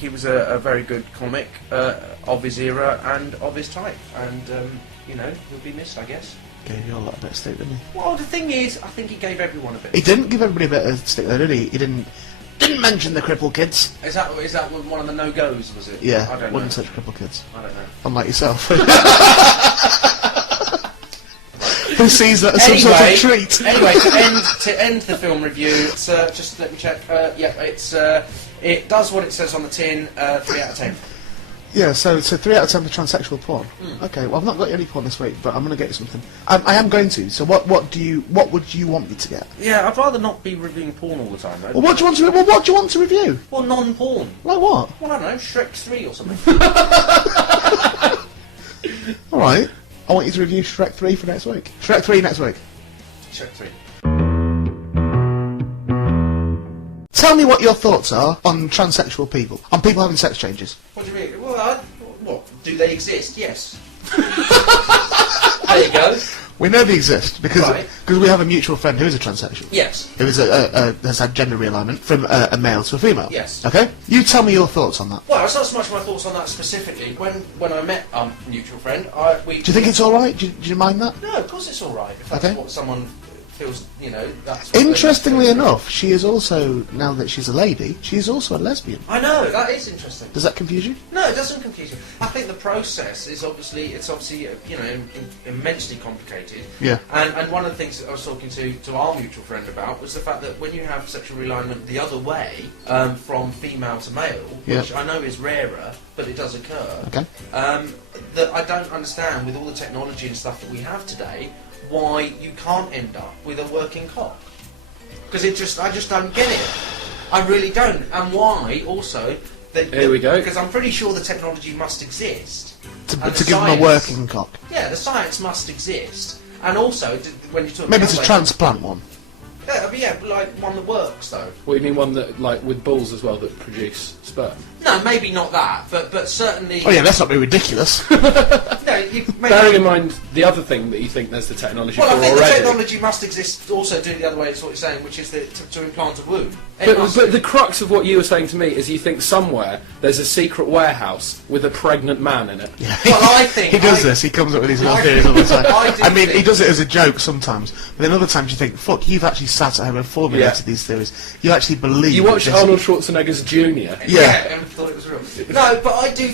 he was a very good comic of his era and of his type, and he'll be missed, I guess. Gave you a lot of bit of stick, didn't he? Well, the thing is, I think he gave everyone a bit. He didn't give everybody a bit of stick though, did he? He didn't mention the crippled kids. Is that one of the no-goes, was it? Yeah, I don't wouldn't know. touch crippled kids. I don't know. Unlike yourself. Who sees that as some sort of treat. Anyway, to end the film review, it's, just let me check. It does what it says on the tin. 3 out of 10. Yeah, so 3 out of 10 for transsexual porn. Okay, well I've not got any porn this week, but I'm going to get you something. I am going to. So what would you want me to get? Yeah, I'd rather not be reviewing porn all the time, though. Well, what do you want to review? Well, non-porn. Like what? Well, I don't know, Shrek 3 or something. All right. I want you to review Shrek 3 for next week. Shrek 3 next week. Shrek 3. Tell me what your thoughts are on transsexual people, on people having sex changes. What do you mean? Well, what? Do they exist? Yes. There you go. We know they exist because Right. we have a mutual friend who is a transsexual. Yes. Who is has had gender realignment from a male to a female. Yes. Okay. You tell me your thoughts on that. Well, it's not so much my thoughts on that specifically. When I met mutual friend, Do you think it's all right? Do you mind that? No, of course it's all right. If that's Okay. what someone feels, that's. What Interestingly they- enough, she is also, now that she's a lady, she is also a lesbian. I know that is interesting. Does that confuse you? No, it doesn't confuse you. I think the process is obviously immensely complicated. Yeah. And one of the things that I was talking to our mutual friend about was the fact that when you have sexual realignment the other way, from female to male, which I know is rarer, but it does occur. Okay. That I don't understand with all the technology and stuff that we have today, why you can't end up with a working cock. Because I just don't get it. I really don't. And why also? Here we go. Because I'm pretty sure the technology must exist. To And the give them a science- working cock. Yeah, the science must exist. And also, when you talk Maybe about it's a transplant one. Yeah, but like one that works though. What do you mean one that, like, with balls as well that produce sperm? No, maybe not that, but certainly. Oh yeah, let's not be ridiculous. No, maybe. Bearing in mind the other thing that you think there's the technology Well, for I think already. the technology must exist. Also, do it the other way. Is what you're saying, which is to implant a womb. But the crux of what you were saying to me is you think somewhere there's a secret warehouse with a pregnant man in it. Yeah. Well, I think he does this. He comes up with these little I- theories all the time. I do I mean, think- he does it as a joke sometimes, but then other times you think, "Fuck, you've actually sat at home and formulated Yeah. these theories. You actually believe." You watched this." Arnold Schwarzenegger's Junior. Yeah. and thought it was real. No, but I do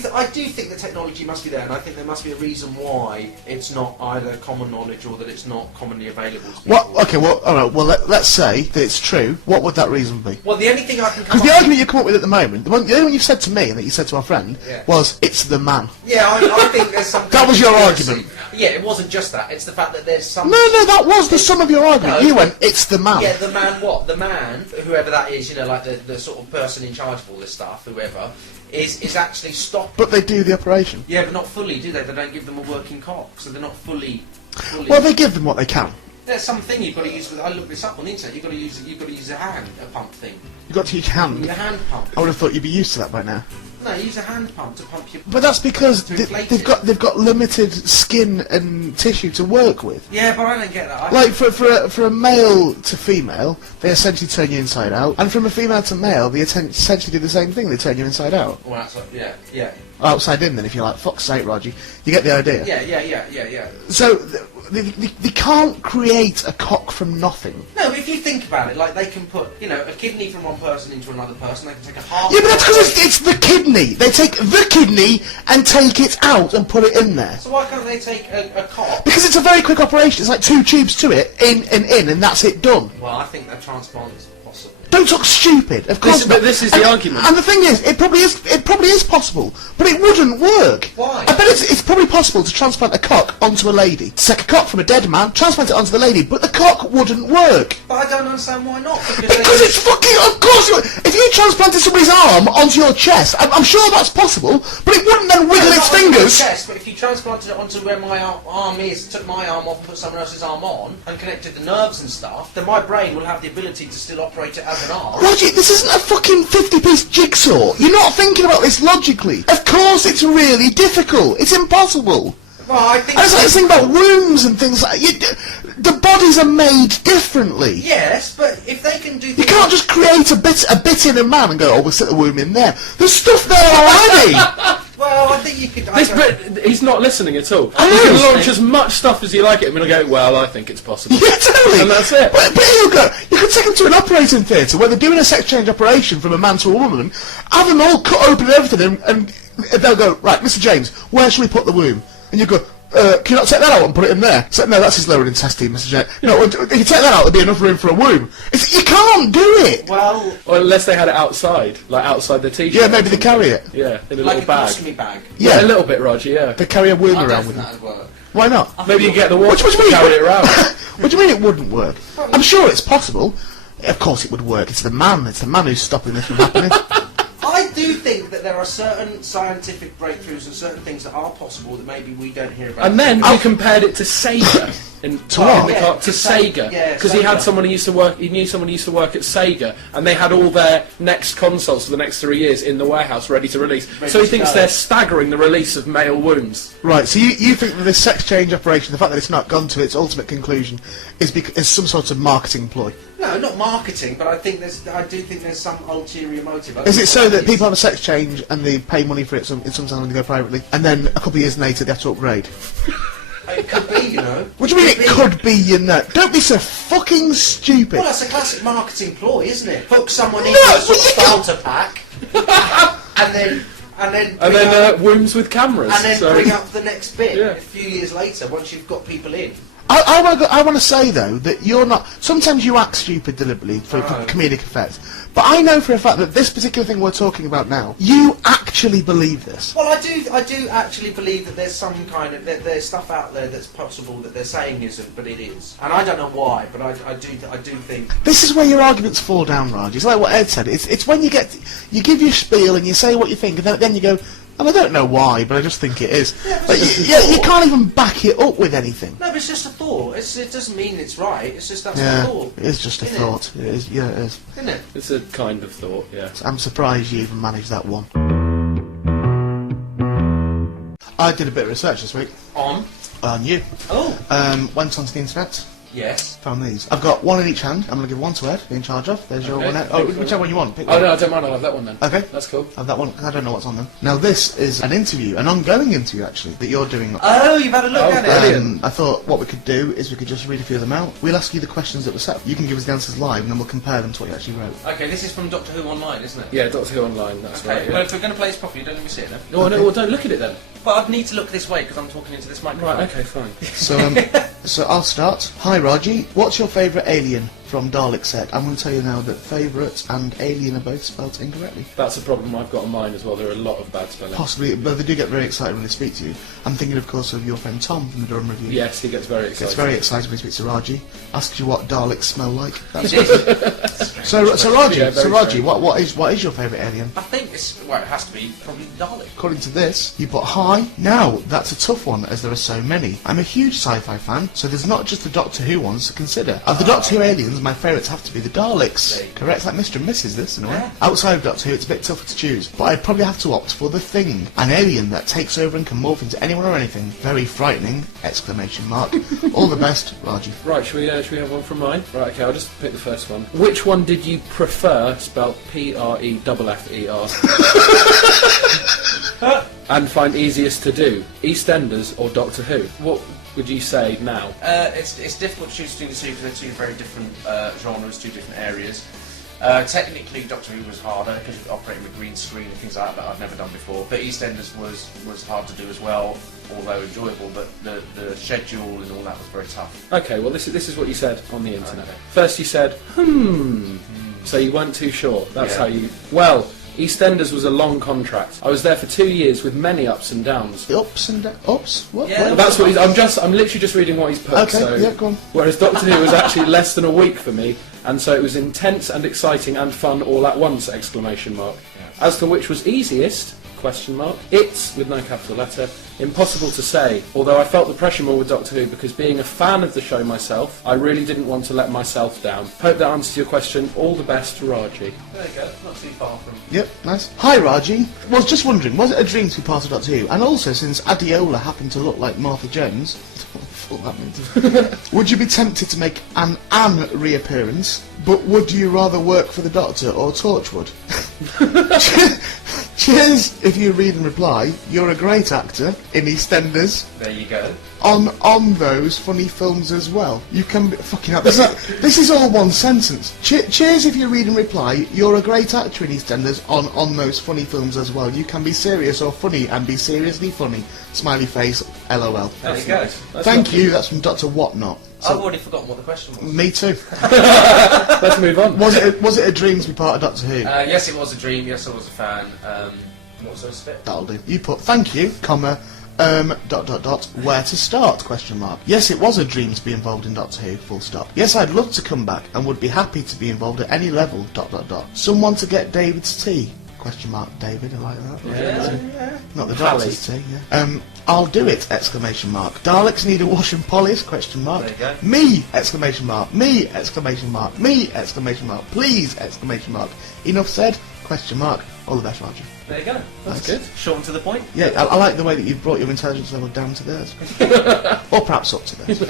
think the technology must be there, and I think there must be a reason why it's not either common knowledge or that it's not commonly available to people. What? Okay. Well, all right. Well, let's say that it's true. What would that reason be? Well, the only thing I can come Because the up argument you come up with at the moment, the only one you've said to me and that you said to our friend, Yeah. was it's the man. Yeah, I think there's some. That was your conspiracy. argument. Yeah, it wasn't just that. It's the fact that there's some. No, that was the sum of your argument. No. You went, it's the man. Yeah, the man. What the man? Whoever that is, like the sort of person in charge of all this stuff. Whoever is actually stopped. But they do the operation. Yeah, but not fully, do they? They don't give them a working cock, so they're not fully. Well, they give them what they can. There's something you've got to use. I looked this up on the internet. You've got to use a pump thing. You've got to use your hand. The hand pump. I would have thought you'd be used to that by now. No, you use a hand pump to pump your... But that's because To inflate they've got limited skin and tissue to work with. Yeah, but I don't get that. Like for a male to female, they essentially turn you inside out, and from a female to male, they essentially do the same thing. They turn you inside out. Well, that's like, yeah. Outside in, then, if you like. Fuck's sake, Roger, you get the idea. Yeah. So they can't create a cock from nothing. No, but if you think about it, like they can put, you know, a kidney from one person into another person. They can take a heart. Yeah, but that's because it's the kidney. They take the kidney and take it out and put it in there. So why can't they take a cock? Because it's a very quick operation. It's like 2 tubes to it, in, and that's it done. Well, I think that transplant is possible. Don't talk stupid. Of course, But this is the argument. And the thing is, it probably is possible, but it wouldn't work. Why? I bet it's probably possible to transplant a cock onto a lady. Take a cock from a dead man, transplant it onto the lady, but the cock wouldn't work. But I don't understand why not. Because it's fucking... Of course you would. If you transplanted somebody's arm onto your chest, I'm sure that's possible, but it wouldn't then wiggle its fingers. Chest, but if you transplanted it onto where my arm is, took my arm off and put someone else's arm on, and connected the nerves and stuff, then my brain will have the ability to still operate it as an arm. Roger, this isn't a fucking 50-piece jigsaw. You're not thinking about this logically. Of course it's really difficult. It's impossible. Well, I think... And it's like this thing about wombs and things like... the bodies are made differently. Yes, but if they can do... You can't just create a bit in a man and go, oh, we'll stick the womb in there. There's stuff there already. Well, I think you could... But he's not listening at all. I You know. can launch as much stuff as you like at him and he'll go, well, I think it's possible. Yeah, totally. And that's it. But here you go. You could take them to an operating theatre where they're doing a sex change operation from a man to a woman, have them all cut open and everything, and they'll go, right, Mr. James, where should we put the womb? And you go, can you not take that out and put it in there? So, no, that's his lower intestine, Mr. James. No, if you take that out, there'll be enough room for a womb. You can't do it. Well... Or unless they had it outside, like outside the t-shirt. Yeah, maybe they carry it. Yeah, in a Like little a bag. colostomy bag. Yeah, Yeah. a little bit, Roger, yeah. They carry a womb I don't around think with them. that'd work. Why not? Maybe you get the water What do you to mean? carry it around. What do you mean it wouldn't work? I'm sure it's possible. Of course it would work. It's the man who's stopping this from happening. I do think that there are certain scientific breakthroughs and certain things that are possible that maybe we don't hear about. And then we compared it to Sega. To what? Yeah, To Sega. yeah, Because he had Sega. someone who used to work. He knew someone who used to work at Sega, and they had all their next consoles for the next 3 years in the warehouse, ready to release. So he thinks they're staggering the release of male wombs. Right, so you think that this sex change operation, the fact that it's not gone to its ultimate conclusion, is some sort of marketing ploy? No, not marketing, but I do think there's some ulterior motive. Is it so that people have a sex change and they pay money for it sometimes when they go privately, and then a couple of years later they have to upgrade? It could be, you know. What do you mean it could be, you know? Don't be so fucking stupid. Well, that's a classic marketing ploy, isn't it? Hook someone No, into a but sort of you can't- starter pack, and then Wombs with cameras. so. bring up the next bit Yeah. a few years later once you've got people in. I want to say though that you're not. Sometimes you act stupid deliberately for comedic effect, but I know for a fact that this particular thing we're talking about now, you actually believe this. Well, I do actually believe that there's some kind of there's stuff out there that's possible that they're saying isn't, but it is, and I don't know why, but I do think. This is where your arguments fall down, Raj. It's like what Ed said. It's when you give your spiel and you say what you think, and then you go, and I don't know why, but I just think it is. Yeah, But you can't even back it up with anything. No, but it's just a thought. It doesn't mean it's right. It's just that's a Yeah, thought. it is just a Isn't thought. It is. Yeah, it is. Isn't it? It's a kind of thought, yeah. I'm surprised you even managed that one. I did a bit of research this week On. on you. Oh. Went onto the internet. Yes. Found these. I've got one in each hand. I'm going to give one to Ed, be in charge of. There's your Okay. one. Oh, whichever one you want. Pick Oh one. no, I don't mind, I'll have that one then. Okay. That's cool. Have that one. I don't know what's on them. Now this is an interview, an ongoing interview actually, that you're doing. Oh, you've had a look Oh, at it. brilliant. I thought what we could do is we could just read a few of them out. We'll ask you the questions that were set. You can give us the answers live, and then we'll compare them to what you actually wrote. Okay, this is from Doctor Who Online, isn't it? Yeah, Doctor Who Online, that's Okay, right. well, Yeah. if we're going to play this properly, don't let me see it then. Oh no, well don't look at it then. But I'd need to look this way because I'm talking into this microphone. Right, okay, fine. So I'll start. Hi Raji, what's your favourite alien from Dalek set? I'm going to tell you now that favourite and alien are both spelled incorrectly. That's a problem I've got on mine as well, there are a lot of bad spelling. Possibly, but they do get very excited when they speak to you. I'm thinking, of course, of your friend Tom from the Durham Review. Yes, he gets very excited. Gets very excited when he speaks to Raji. Asks you what Daleks smell like. That's so Raji, Yeah, very Raji, strange. what is your favourite alien? I think well, it has to be probably Dalek. According to this, you put hi. Now, that's a tough one as there are so many. I'm a huge sci-fi fan, so there's not just the Doctor Who ones to consider. Of the Doctor Who aliens, my favourites have to be the Daleks. There you go. Correct, like Mr. and Mrs. this, in a way. Yeah. Outside of Doctor Who, it's a bit tougher to choose, but I'd probably have to opt for the Thing, an alien that takes over and can morph into anyone or anything. Very frightening! Exclamation mark. All the best, Raji. Right, should we have one from mine? Right, okay, I'll just pick the first one. Which one did you prefer, spelled P-R-E-F-F-E-R, and find easiest to do? EastEnders or Doctor Who? What would you say now? It's difficult to choose between the two because they're two very different genres, two different areas. Technically, Doctor Who was harder because you're operating with green screen and things like that I've never done before. But EastEnders was hard to do as well, although enjoyable. But the schedule and all that was very tough. Okay, well this is what you said on the internet. Okay. First you said, so you weren't too sure. That's Yeah. how you... Well, EastEnders was a long contract. I was there for 2 years with many ups and downs. The ups and downs. Ups? What? Yeah, What? That's what he's... I'm literally just reading what he's put. Okay, so, yeah, go on. Whereas Doctor Who was actually less than a week for me, and so it was intense and exciting and fun all at once! Exclamation mark. Yeah. As to which was easiest? Question mark. It's, with no capital letter, impossible to say, although I felt the pressure more with Doctor Who because being a fan of the show myself, I really didn't want to let myself down. Hope that answers your question. All the best, Raji. There you go. Not too far from. Yep, nice. Hi, Raji. Was just wondering, was it a dream to be part of Doctor Who? And also, since Adiola happened to look like Martha Jones, what the fuck that means? Would you be tempted to make an Anne reappearance? But would you rather work for the Doctor or Torchwood? Cheers if you read and reply. You're a great actor in EastEnders. There you go. On those funny films as well. You can be fucking up. This is all one sentence. Cheers if you read and reply. You're a great actor in EastEnders on those funny films as well. You can be serious or funny and be seriously funny. Smiley face. LOL. There you go. Thank you. That's from Dr. Whatnot. I've already forgotten what the question was. Me too. Let's move on. Was it a dream to be part of Doctor Who? Yes, it was a dream. Yes, I was a fan. What was the rest of it? That'll do. You put thank you, comma, where to start, question mark. Yes, it was a dream to be involved in Doctor Who, full stop. Yes, I'd love to come back and would be happy to be involved at any level, ... Someone to get David's tea, question mark. David, I like that. Yeah. Not the Pally. doctor's tea, yeah. I'll do it, exclamation mark. Daleks need a wash and polish, question mark. There you go. Me, exclamation mark. Me, exclamation mark. Me, exclamation mark. Please, exclamation mark. Enough said, question mark. All the best, Roger. There you go. That's Nice. good. Short and to the point. Yeah, I like the way that you've brought your intelligence level down to theirs. Or perhaps up to theirs.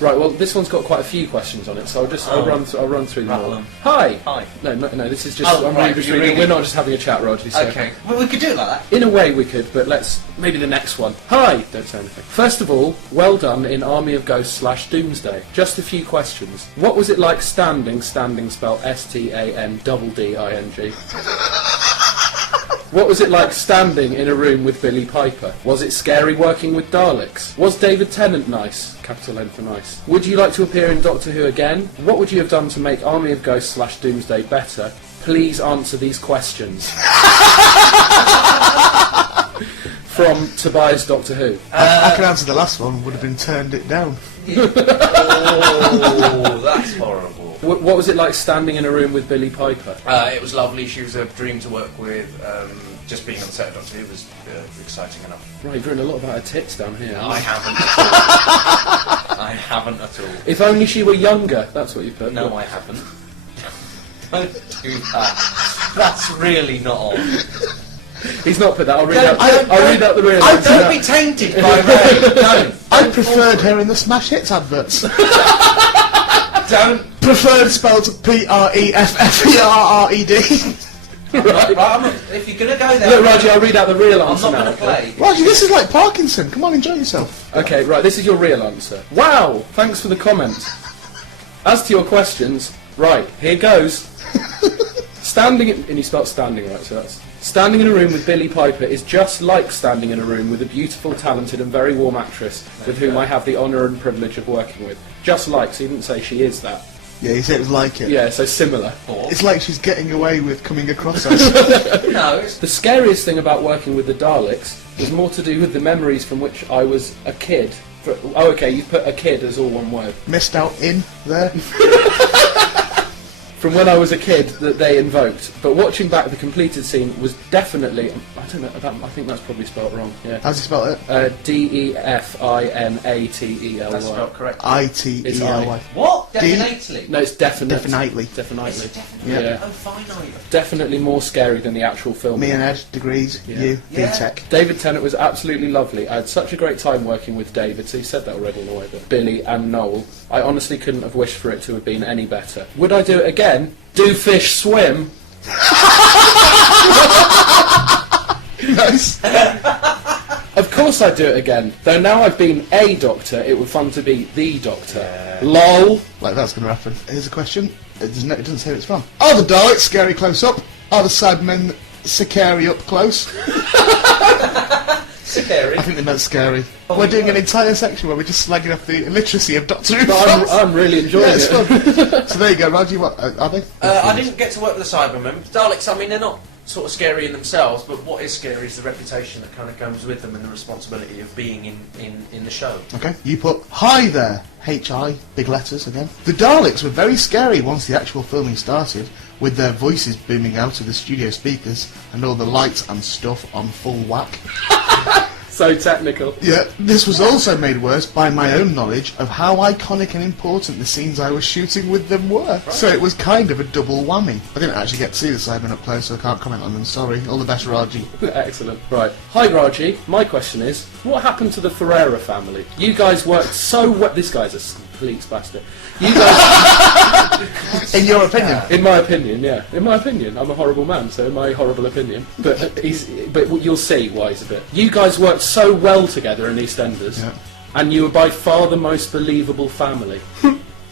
Right, well, this one's got quite a few questions on it, so I'll run through them Rattle all. them. Hi. Hi. No, this is just. Oh, I'm right, really just you're reading. reading. We're not just having a chat, Roger. So. Okay. Well, we could do it like that. In a way we could, but let's... Maybe the next one. Hi! Don't say anything. First of all, well done in Army of Ghosts / Doomsday. Just a few questions. What was it like standing spelled STANDDING? What was it like standing in a room with Billy Piper? Was it scary working with Daleks? Was David Tennant nice? Capital N for nice. Would you like to appear in Doctor Who again? What would you have done to make Army of Ghosts / Doomsday better? Please answer these questions. From Tobias Doctor Who. I can answer the last one, would have been turned it down. Oh, that's horrible. What was it like standing in a room with Billy Piper? It was lovely. She was a dream to work with. Just being on set of Doctor Who was exciting enough. Right, you've written a lot about her tits down here. I haven't at all. I haven't at all. If only she were younger, that's what you put. No, I haven't. Don't do that. That's really not on. He's not put that. I'll read out the real Oh, answer. don't be tainted by Ray. Don't. I preferred her in the Smash Hits adverts. Don't. Preferred spelled PREFFERRED. Right. Right, if you're gonna go there, Look, Raji, I'll read out the real I'm answer not now. gonna play. Raji, this is like Parkinson. Come on, enjoy yourself. Okay, right, this is your real answer. Wow, thanks for the comment. As to your questions, right, here goes. Standing in... And you spelled standing right, so that's... Standing in a room with Billy Piper is just like standing in a room with a beautiful, talented and very warm actress with whom I have the honour and privilege of working with. Just like, so you didn't say she is that. Yeah, he said it was like it. Yeah, so similar. It's like she's getting away with coming across us. No, it's The scariest thing about working with the Daleks was more to do with the memories from which I was a kid. Oh, okay, you put a kid as all one word. Missed out in there. from when I was a kid that they invoked. But watching back the completed scene was definitely, I don't know, I think that's probably spelt wrong. Yeah. How's he spell it? Definately. That's spelled correct. Itely. What? Definitely. No, it's definitely. Definitely. Definitely. Yeah. Oh, finite. Definitely more scary than the actual film. Me and Ed, degrees, you, Yeah. BTEC. David Tennant was absolutely lovely. I had such a great time working with David, so he said that already in a way, but Billy and Noel. I honestly couldn't have wished for it to have been any better. Would I do it again? Do fish swim? Nice. Of course I'd do it again. Though now I've been a doctor, it would fun to be the doctor. Yeah. LOL. Like that's going to happen. Here's a question. It doesn't say who it's from. Are the Daleks scary close up? Are the Cybermen scary up close? Scary. I think they meant scary. Oh, We're doing yeah. an entire section where we're just slagging off the illiteracy of Doctor Who. But I'm really enjoying Yeah, it's it. fun. So there you go, Roger. What are they? I didn't get to work with the Cybermen. Daleks, I mean, they're not sort of scary in themselves, but what is scary is the reputation that kind of comes with them and the responsibility of being in the show. Okay, you put hi there, H-I, big letters again. The Daleks were very scary once the actual filming started, with their voices booming out of the studio speakers and all the lights and stuff on full whack. So technical. Yeah, this was also made worse by my own knowledge of how iconic and important the scenes I was shooting with them were. Right. So it was kind of a double whammy. I didn't actually get to see the Cybermen up close, so I can't comment on them, sorry. All the best, Raji. Excellent. Right. Hi, Raji. My question is, what happened to the Ferreira family? You guys worked so well... This guy's a complete bastard. You guys... In your opinion? In my opinion, yeah. In my opinion. I'm a horrible man, so in my horrible opinion. But but you'll see why he's a bit... You guys worked so well together in EastEnders, Yeah. and you were by far the most believable family.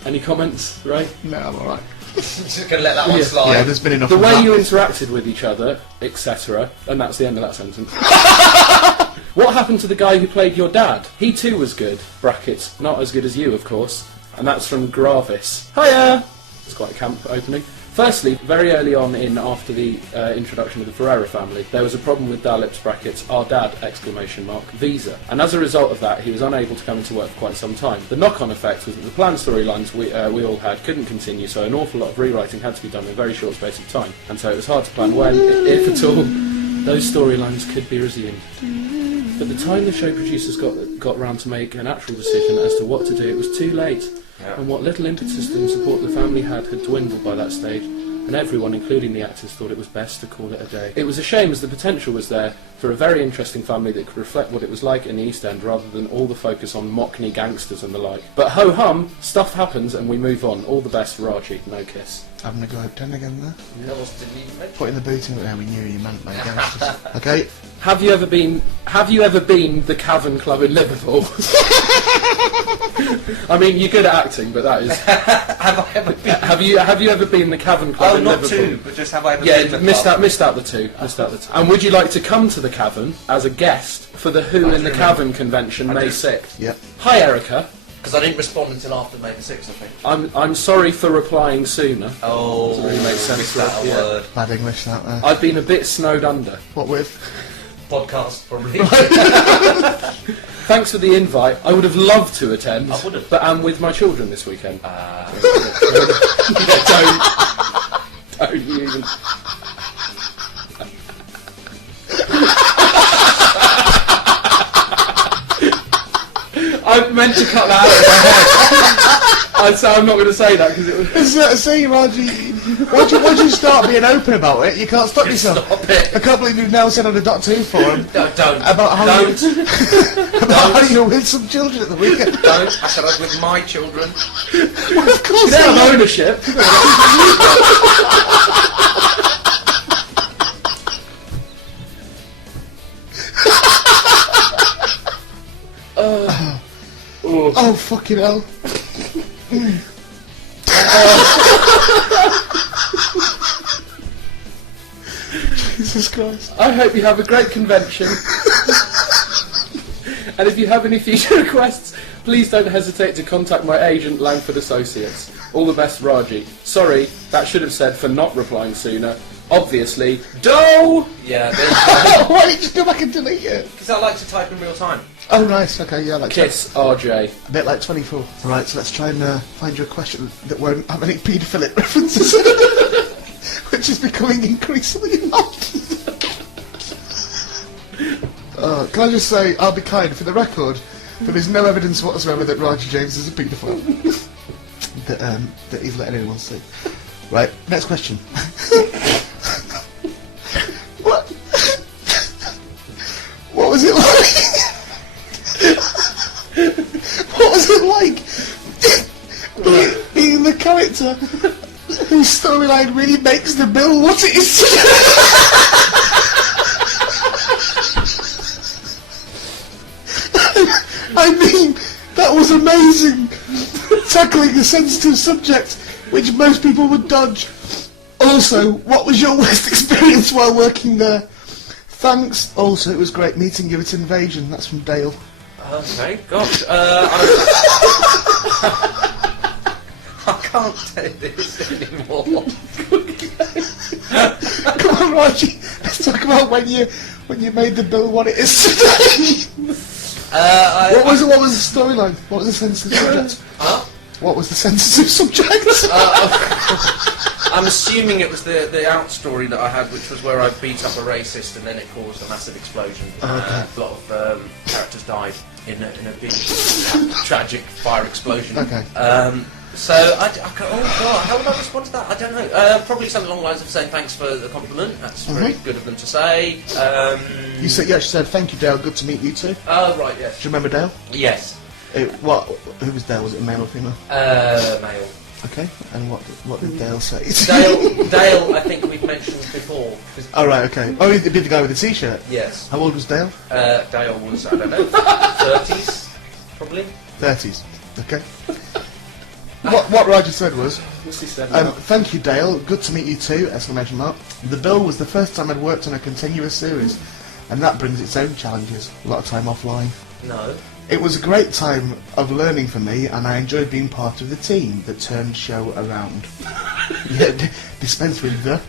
Any comments, Ray? No, I'm alright. Just gonna let that one Yeah. slide. Yeah, there's been enough The of way that. you interacted with each other, etc., and that's the end of that sentence. What happened to the guy who played your dad? He too was good. Brackets, not as good as you, of course. And that's from Gravis. Hiya! It's quite a camp opening. Firstly, very early on after the introduction of the Ferreira family, there was a problem with Daleks, brackets, our dad, exclamation mark, visa. And as a result of that, he was unable to come into work for quite some time. The knock-on effect was that the planned storylines we all had couldn't continue, so an awful lot of rewriting had to be done in a very short space of time. And so it was hard to plan when, if at all, those storylines could be resumed. But the time the show producers got round to make an actual decision as to what to do, it was too late. Yeah. And what little impetus and support the family had dwindled by that stage, and everyone, including the actors, thought it was best to call it a day. It was a shame, as the potential was there for a very interesting family that could reflect what it was like in the East End, rather than all the focus on Mockney gangsters and the like. But ho-hum, stuff happens and we move on. All the best, Raji. No kiss. Having a go at 10 again there. That was didn't even mention. Putting the boot in there, we knew you meant by gangsters. Okay. Have you ever been the Cavern Club in Liverpool? I mean, you're good at acting, but that is. Have I ever been? Have you ever been the Cavern Club Oh, in not Liverpool? two, but just have I ever Yeah, been the missed club? out the two. And would you like to come to the Cavern as a guest for the Who in the Cavern convention May 6th? Yep. Hi, Erica. Because I didn't respond until after May the 6th, I think. I'm sorry for replying sooner. Oh, Doesn't really make sense, missed that a yeah. word. Bad English, that there. I've been a bit snowed under. What with? Podcast, probably. Thanks for the invite. I would have loved to attend. I would have. But I'm with my children this weekend. Don't you even. I meant to cut that out of my head. I'm not going to say that because it was. See, Raji, once you start being open about it, you can't stop yourself. Stop it. I can't believe you've now said on the Doctor Who forum No, don't. about how Don't. how you were with some children at the weekend. Don't. I said I was with my children. Well, of course You don't you have are. ownership. Oh, fucking hell. Jesus Christ. I hope you have a great convention. And if you have any future requests, please don't hesitate to contact my agent, Langford Associates. All the best, Raji. Sorry, that should have said for not replying sooner. Obviously, dough! Yeah, there you go. Why didn't you just go back and delete it? Because I like to type in real time. Oh, nice. Okay, yeah, like Kiss RJ. a bit like 24. Right, so let's try and find you a question that won't have any paedophilic references, which is becoming increasingly hard. Can I just say, I'll be kind, for the record, there is no evidence whatsoever that Raji James is a paedophile. that he's letting anyone see. Right, next question. What was it like? What was it like being the character whose storyline really makes the bill what it is today? I mean, that was amazing. Tackling a sensitive subject which most people would dodge. Also, what was your worst experience while working there? Thanks. Also, it was great meeting you at Invasion. That's from Dale. Okay, gosh. I can't take this anymore. Come on, Raji. Let's talk about when you made the bill what it is today. What was the storyline? What was the sensitive subject? What was the sensitive subject? I'm assuming it was the out story that I had, which was where I beat up a racist and then it caused a massive explosion. Okay. A lot of characters died in a big tragic fire explosion. Okay. So oh god, how would I respond to that? I don't know. Probably something along the lines of saying thanks for the compliment. That's very good of them to say. You actually said thank you, Dale. Good to meet you too. Oh right, yes. Do you remember Dale? Yes. Who was Dale? Was it male or female? Male. Okay. And what did Dale say? Dale, I think we've mentioned before. Oh right, okay. Oh, he'd be the guy with the T-shirt. Yes. How old was Dale? Dale was, I don't know, 30s, probably. 30s. Okay. What Roger said was, thank you, Dale. Good to meet you too! ! The bill was the first time I'd worked on a continuous series, and that brings its own challenges. A lot of time offline. No. It was a great time of learning for me, and I enjoyed being part of the team that turned show around. Dispense with the.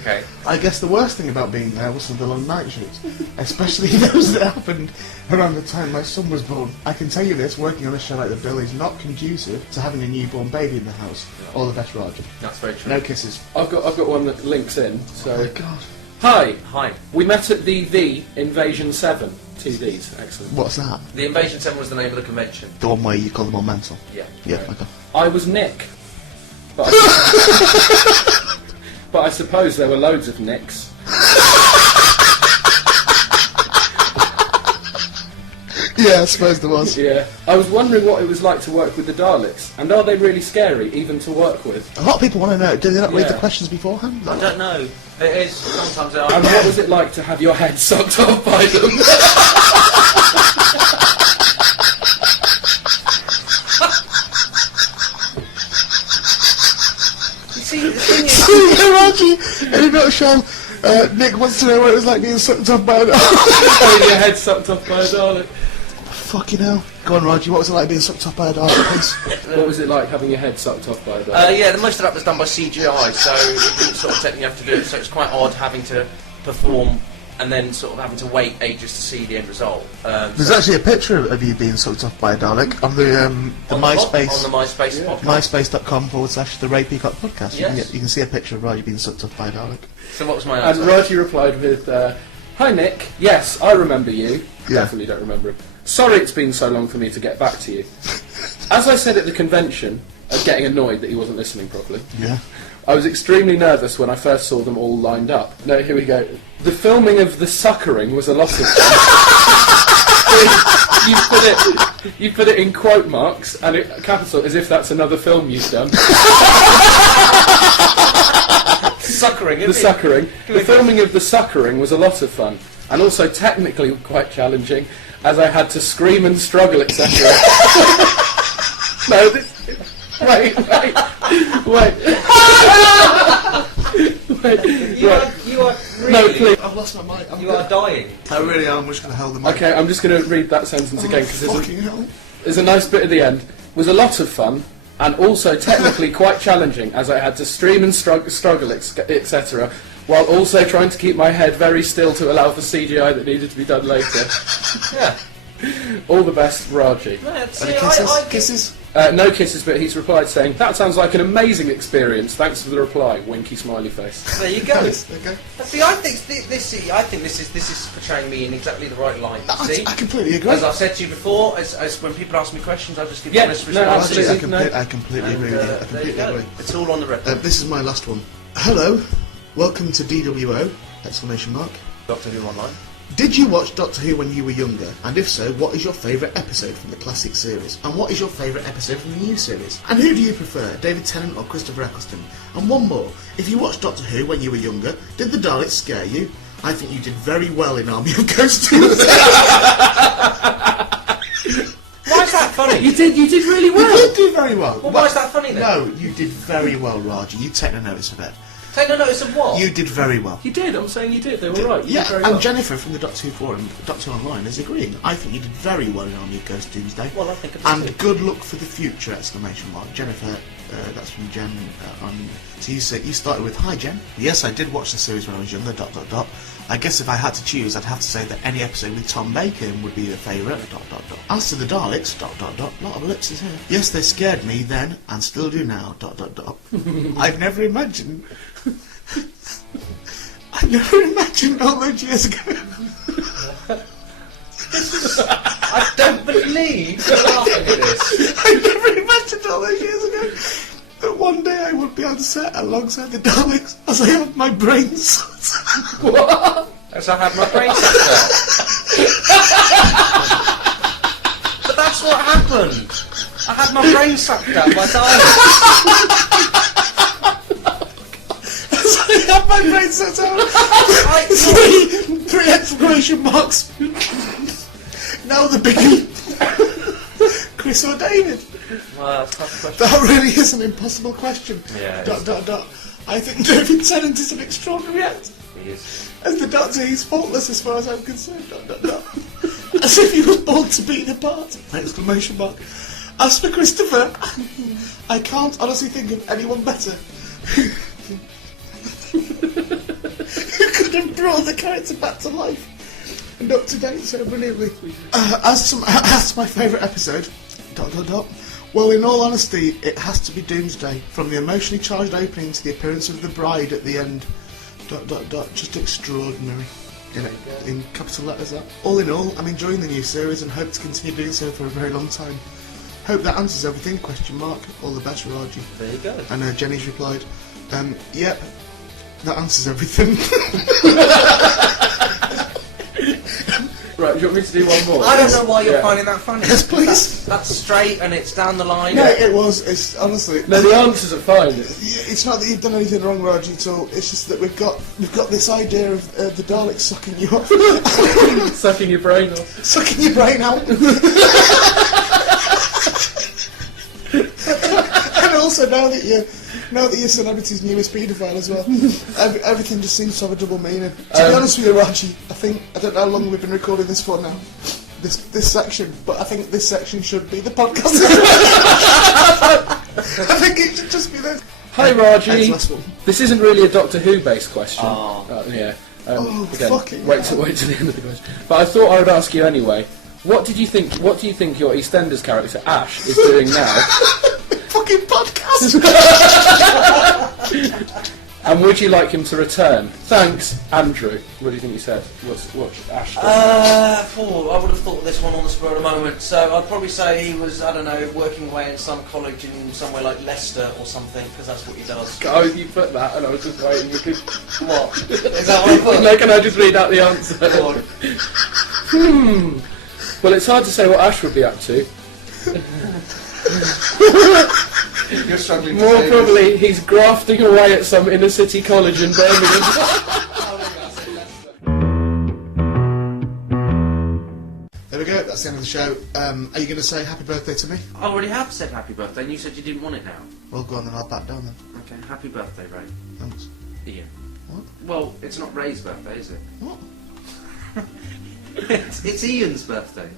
Okay. I guess the worst thing about being there was the long night shoots, especially those that happened around the time my son was born. I can tell you this, working on a show like The Bill is not conducive to having a newborn baby in the house. All the best, Roger. That's very true. No kisses. I've got one that links in. So. Oh my god. Hi. We met at the Invasion 7 TVs. Excellent. What's that? The Invasion 7 was the name of the convention. The one where you call them all mental? Yeah. Yeah, Right. okay. I was Nick. But I suppose there were loads of Nicks. Yeah, I suppose there was. Yeah. I was wondering what it was like to work with the Daleks, and are they really scary, even to work with? A lot of people want to know. Do they not read the Yeah. questions beforehand? I don't know. It is. Sometimes they are. And what was it like to have your head sucked off by them? You see, the thing is... Raji, in a nutshell, Nick wants to know what it was like being sucked off by a dog. Having your head sucked off by a Dalek. Fucking hell. Go on, Raji, what was it like being sucked off by a dog, please? What was it like having your head sucked off by a Dalek? yeah, the most of that was done by CGI, so it didn't sort of take me have to do it, so it's quite odd having to perform and then sort of having to wait ages to see the end result. There's actually a picture of you being sucked off by a Dalek on the MySpace. On the MySpace podcast. MySpace.com/the Ray Peacock podcast. Yes. You can see a picture of Raji being sucked off by a Dalek. So what was my And answer? Raji replied with, Hi Nick, yes, I remember you. Yeah. Definitely don't remember him. Sorry it's been so long for me to get back to you. As I said at the convention, getting annoyed that he wasn't listening properly, Yeah. I was extremely nervous when I first saw them all lined up. No, here we go. The filming of The Suckering was a lot of fun. you put it in quote marks, and capital, as if that's another film you've done. Suckering, The Suckering. The filming of The Suckering was a lot of fun, and also technically quite challenging, as I had to scream and struggle, etc. No, wait. You are really... No, please. I've lost my mind. You are dying. I really am. I'm just going to hold the mic. Okay, I'm just going to read that sentence again, because Fucking hell. there's a nice bit at the end. Was a lot of fun, and also technically quite challenging, as I had to stream and struggle, etc., while also trying to keep my head very still to allow for CGI that needed to be done later. Yeah. All the best, Raji. Man, see, Any kisses? I get- Kisses? No kisses, but he's replied saying, "That sounds like an amazing experience. Thanks for the reply." Winky smiley face. There you go. Nice, okay. See, I think this is portraying me in exactly the right light. See, I completely agree. as I've said to you before, as when people ask me questions, I just give Yeah, honest no, responses. absolutely. I completely And, agree with you. I there you completely go. agree. It's all on the record. This is my last one. Hello, welcome to DWO! Exclamation mark. Doctor Who Online. Did you watch Doctor Who when you were younger? And if so, what is your favourite episode from the classic series? And what is your favourite episode from the new series? And who do you prefer, David Tennant or Christopher Eccleston? And one more, if you watched Doctor Who when you were younger, did the Daleks scare you? I think you did very well in Army of Ghosts. Why is that funny? You did really You well. did do very well. Well, why is that funny then? No, you did very well, Raji. You take no notice of it. Take no notice of what? You did very well. You did. I'm saying you did. They were right. You Yeah, did very and well. Jennifer from the Doctor Who forum, Doctor Who Online, is agreeing. I think you did very well in Army of Ghost Doomsday. Well, I think it is And too. good luck for the future! Exclamation mark. Jennifer, that's from Jen. So you started with, "Hi Jen. Yes, I did watch the series when I was younger. ... I guess if I had to choose, I'd have to say that any episode with Tom Bacon would be a favourite. ... As to the Daleks ... Lot of ellipses here. Yes, they scared me then and still do now ... I've never imagined. I never imagined all those years ago. I don't believe you're laughing at this. I never imagined all those years ago that one day I would be on set alongside the Daleks as I have my brains. What? As I had my brain sucked out. But that's what happened. I had my brain sucked out by Daleks. As I have my brains set out. Three exclamation marks. Now the biggie. Chris or David? Well, that's a tough question. That really is an impossible question. Yeah, it is. ... I think David Tennant is an extraordinary actor. He is. As the Doctor, he's faultless as far as I'm concerned. ... As if he was born to be the part! Exclamation mark. As for Christopher, I can't honestly think of anyone better who could have brought the character back to life and up to date so brilliantly. As to my favourite episode, ... Well, in all honesty, it has to be Doomsday. From the emotionally charged opening to the appearance of the bride at the end. ... Just extraordinary. In capital letters, that. All in all, I'm enjoying the new series and hope to continue doing so for a very long time. Hope that answers everything, question mark. All the best, Raji. There you go. And Jenny's replied, yep, that answers everything. Right, do you want me to do one more? I don't know why you're Yeah. finding that funny. Yes, please. That's straight and it's down the line. No, it's honestly... No, the answers are fine. It's not that you've done anything wrong, Raji, at all. It's just that we've got this idea of the Daleks sucking you off. Sucking your brain off. Sucking your brain out. And also now that your celebrity's newest paedophile as well, everything just seems to have a double meaning. To be honest with you, Raji, I don't know how long we've been recording this for now. This section, but I think this section should be the podcast. I think it should just be this. Hi Raji. Last one. This isn't really a Doctor Who based question. Oh. Yeah. Again, fucking wait till the end of the question. But I thought I would ask you anyway. What do you think your EastEnders character Ash is doing now? Fucking podcast. And would you like him to return? Thanks, Andrew. What do you think he said? What's Ash doing? I would have thought of this one on the spur of the moment. So I'd probably say he was, I don't know, working away in some college in somewhere like Leicester or something, because that's what he does. Oh, you put that, and I was just waiting. You could... What? Is that what I put? No, can I just read out the answer? Go on. Well, it's hard to say what Ash would be up to. You're struggling to More say probably, he's grafting away at some inner city college in Birmingham. There we go. That's the end of the show. Are you going to say happy birthday to me? I already have said happy birthday, and you said you didn't want it now. Well, go on then. I'll back down then. Okay, happy birthday, Ray. Thanks. Ian. What? Well, it's not Ray's birthday, is it? What? It's Ian's birthday.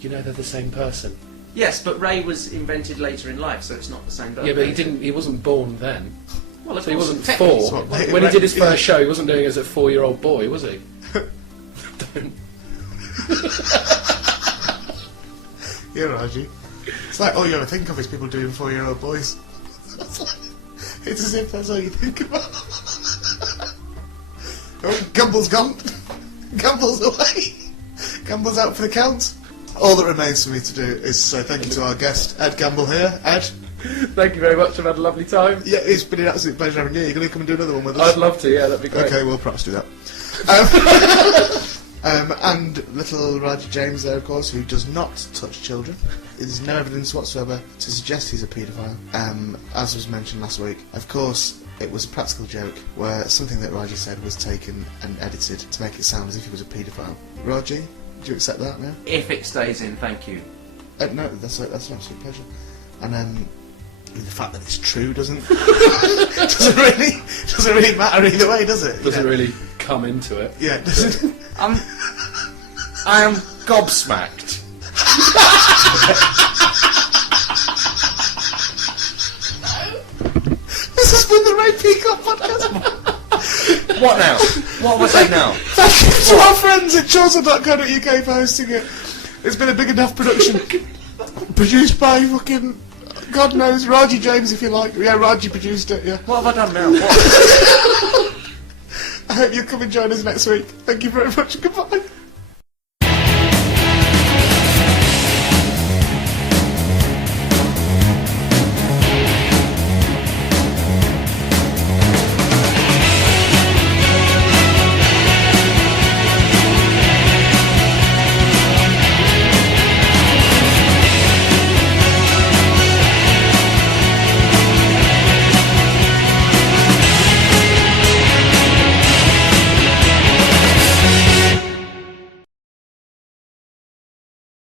You know they're the same person. Yes, but Ray was invented later in life, so it's not the same birthday. Yeah, but he wasn't born then. Well, of So he course, wasn't technically- 4. What, When he did his yeah. first show, he wasn't doing it as a 4-year-old boy, was he? Don't. Yeah, Raji. It's like all you ever think of is people doing 4-year-old boys. It's as if that's all you think about. Oh, Gumble's gone. Gumble's away. Gumble's out for the count. All that remains for me to do is say thank you to our guest, Ed Gamble here. Ed? Thank you very much, I've had a lovely time. Yeah, it's been an absolute pleasure having you. You're going to come and do another one with us? I'd love to, yeah, that'd be great. Okay, we'll perhaps do that. And little Roger James there, of course, who does not touch children. There's no evidence whatsoever to suggest he's a paedophile. As was mentioned last week, of course, it was a practical joke where something that Roger said was taken and edited to make it sound as if he was a paedophile. Roger, do you accept that now? If it stays in, thank you. No, that's an absolute pleasure. And the fact that it's true doesn't really matter either way, does it? Doesn't really come into it. Yeah, it doesn't. I am gobsmacked. This has been the Ray Peacock podcast. What now? What was I now? Thank you to our friends at chaucer.co.uk for hosting it. It's been a big enough production. Produced by fucking, God knows, Raji James, if you like. Yeah, Raji produced it, yeah. What have I done now? What? I hope you'll come and join us next week. Thank you very much. Goodbye.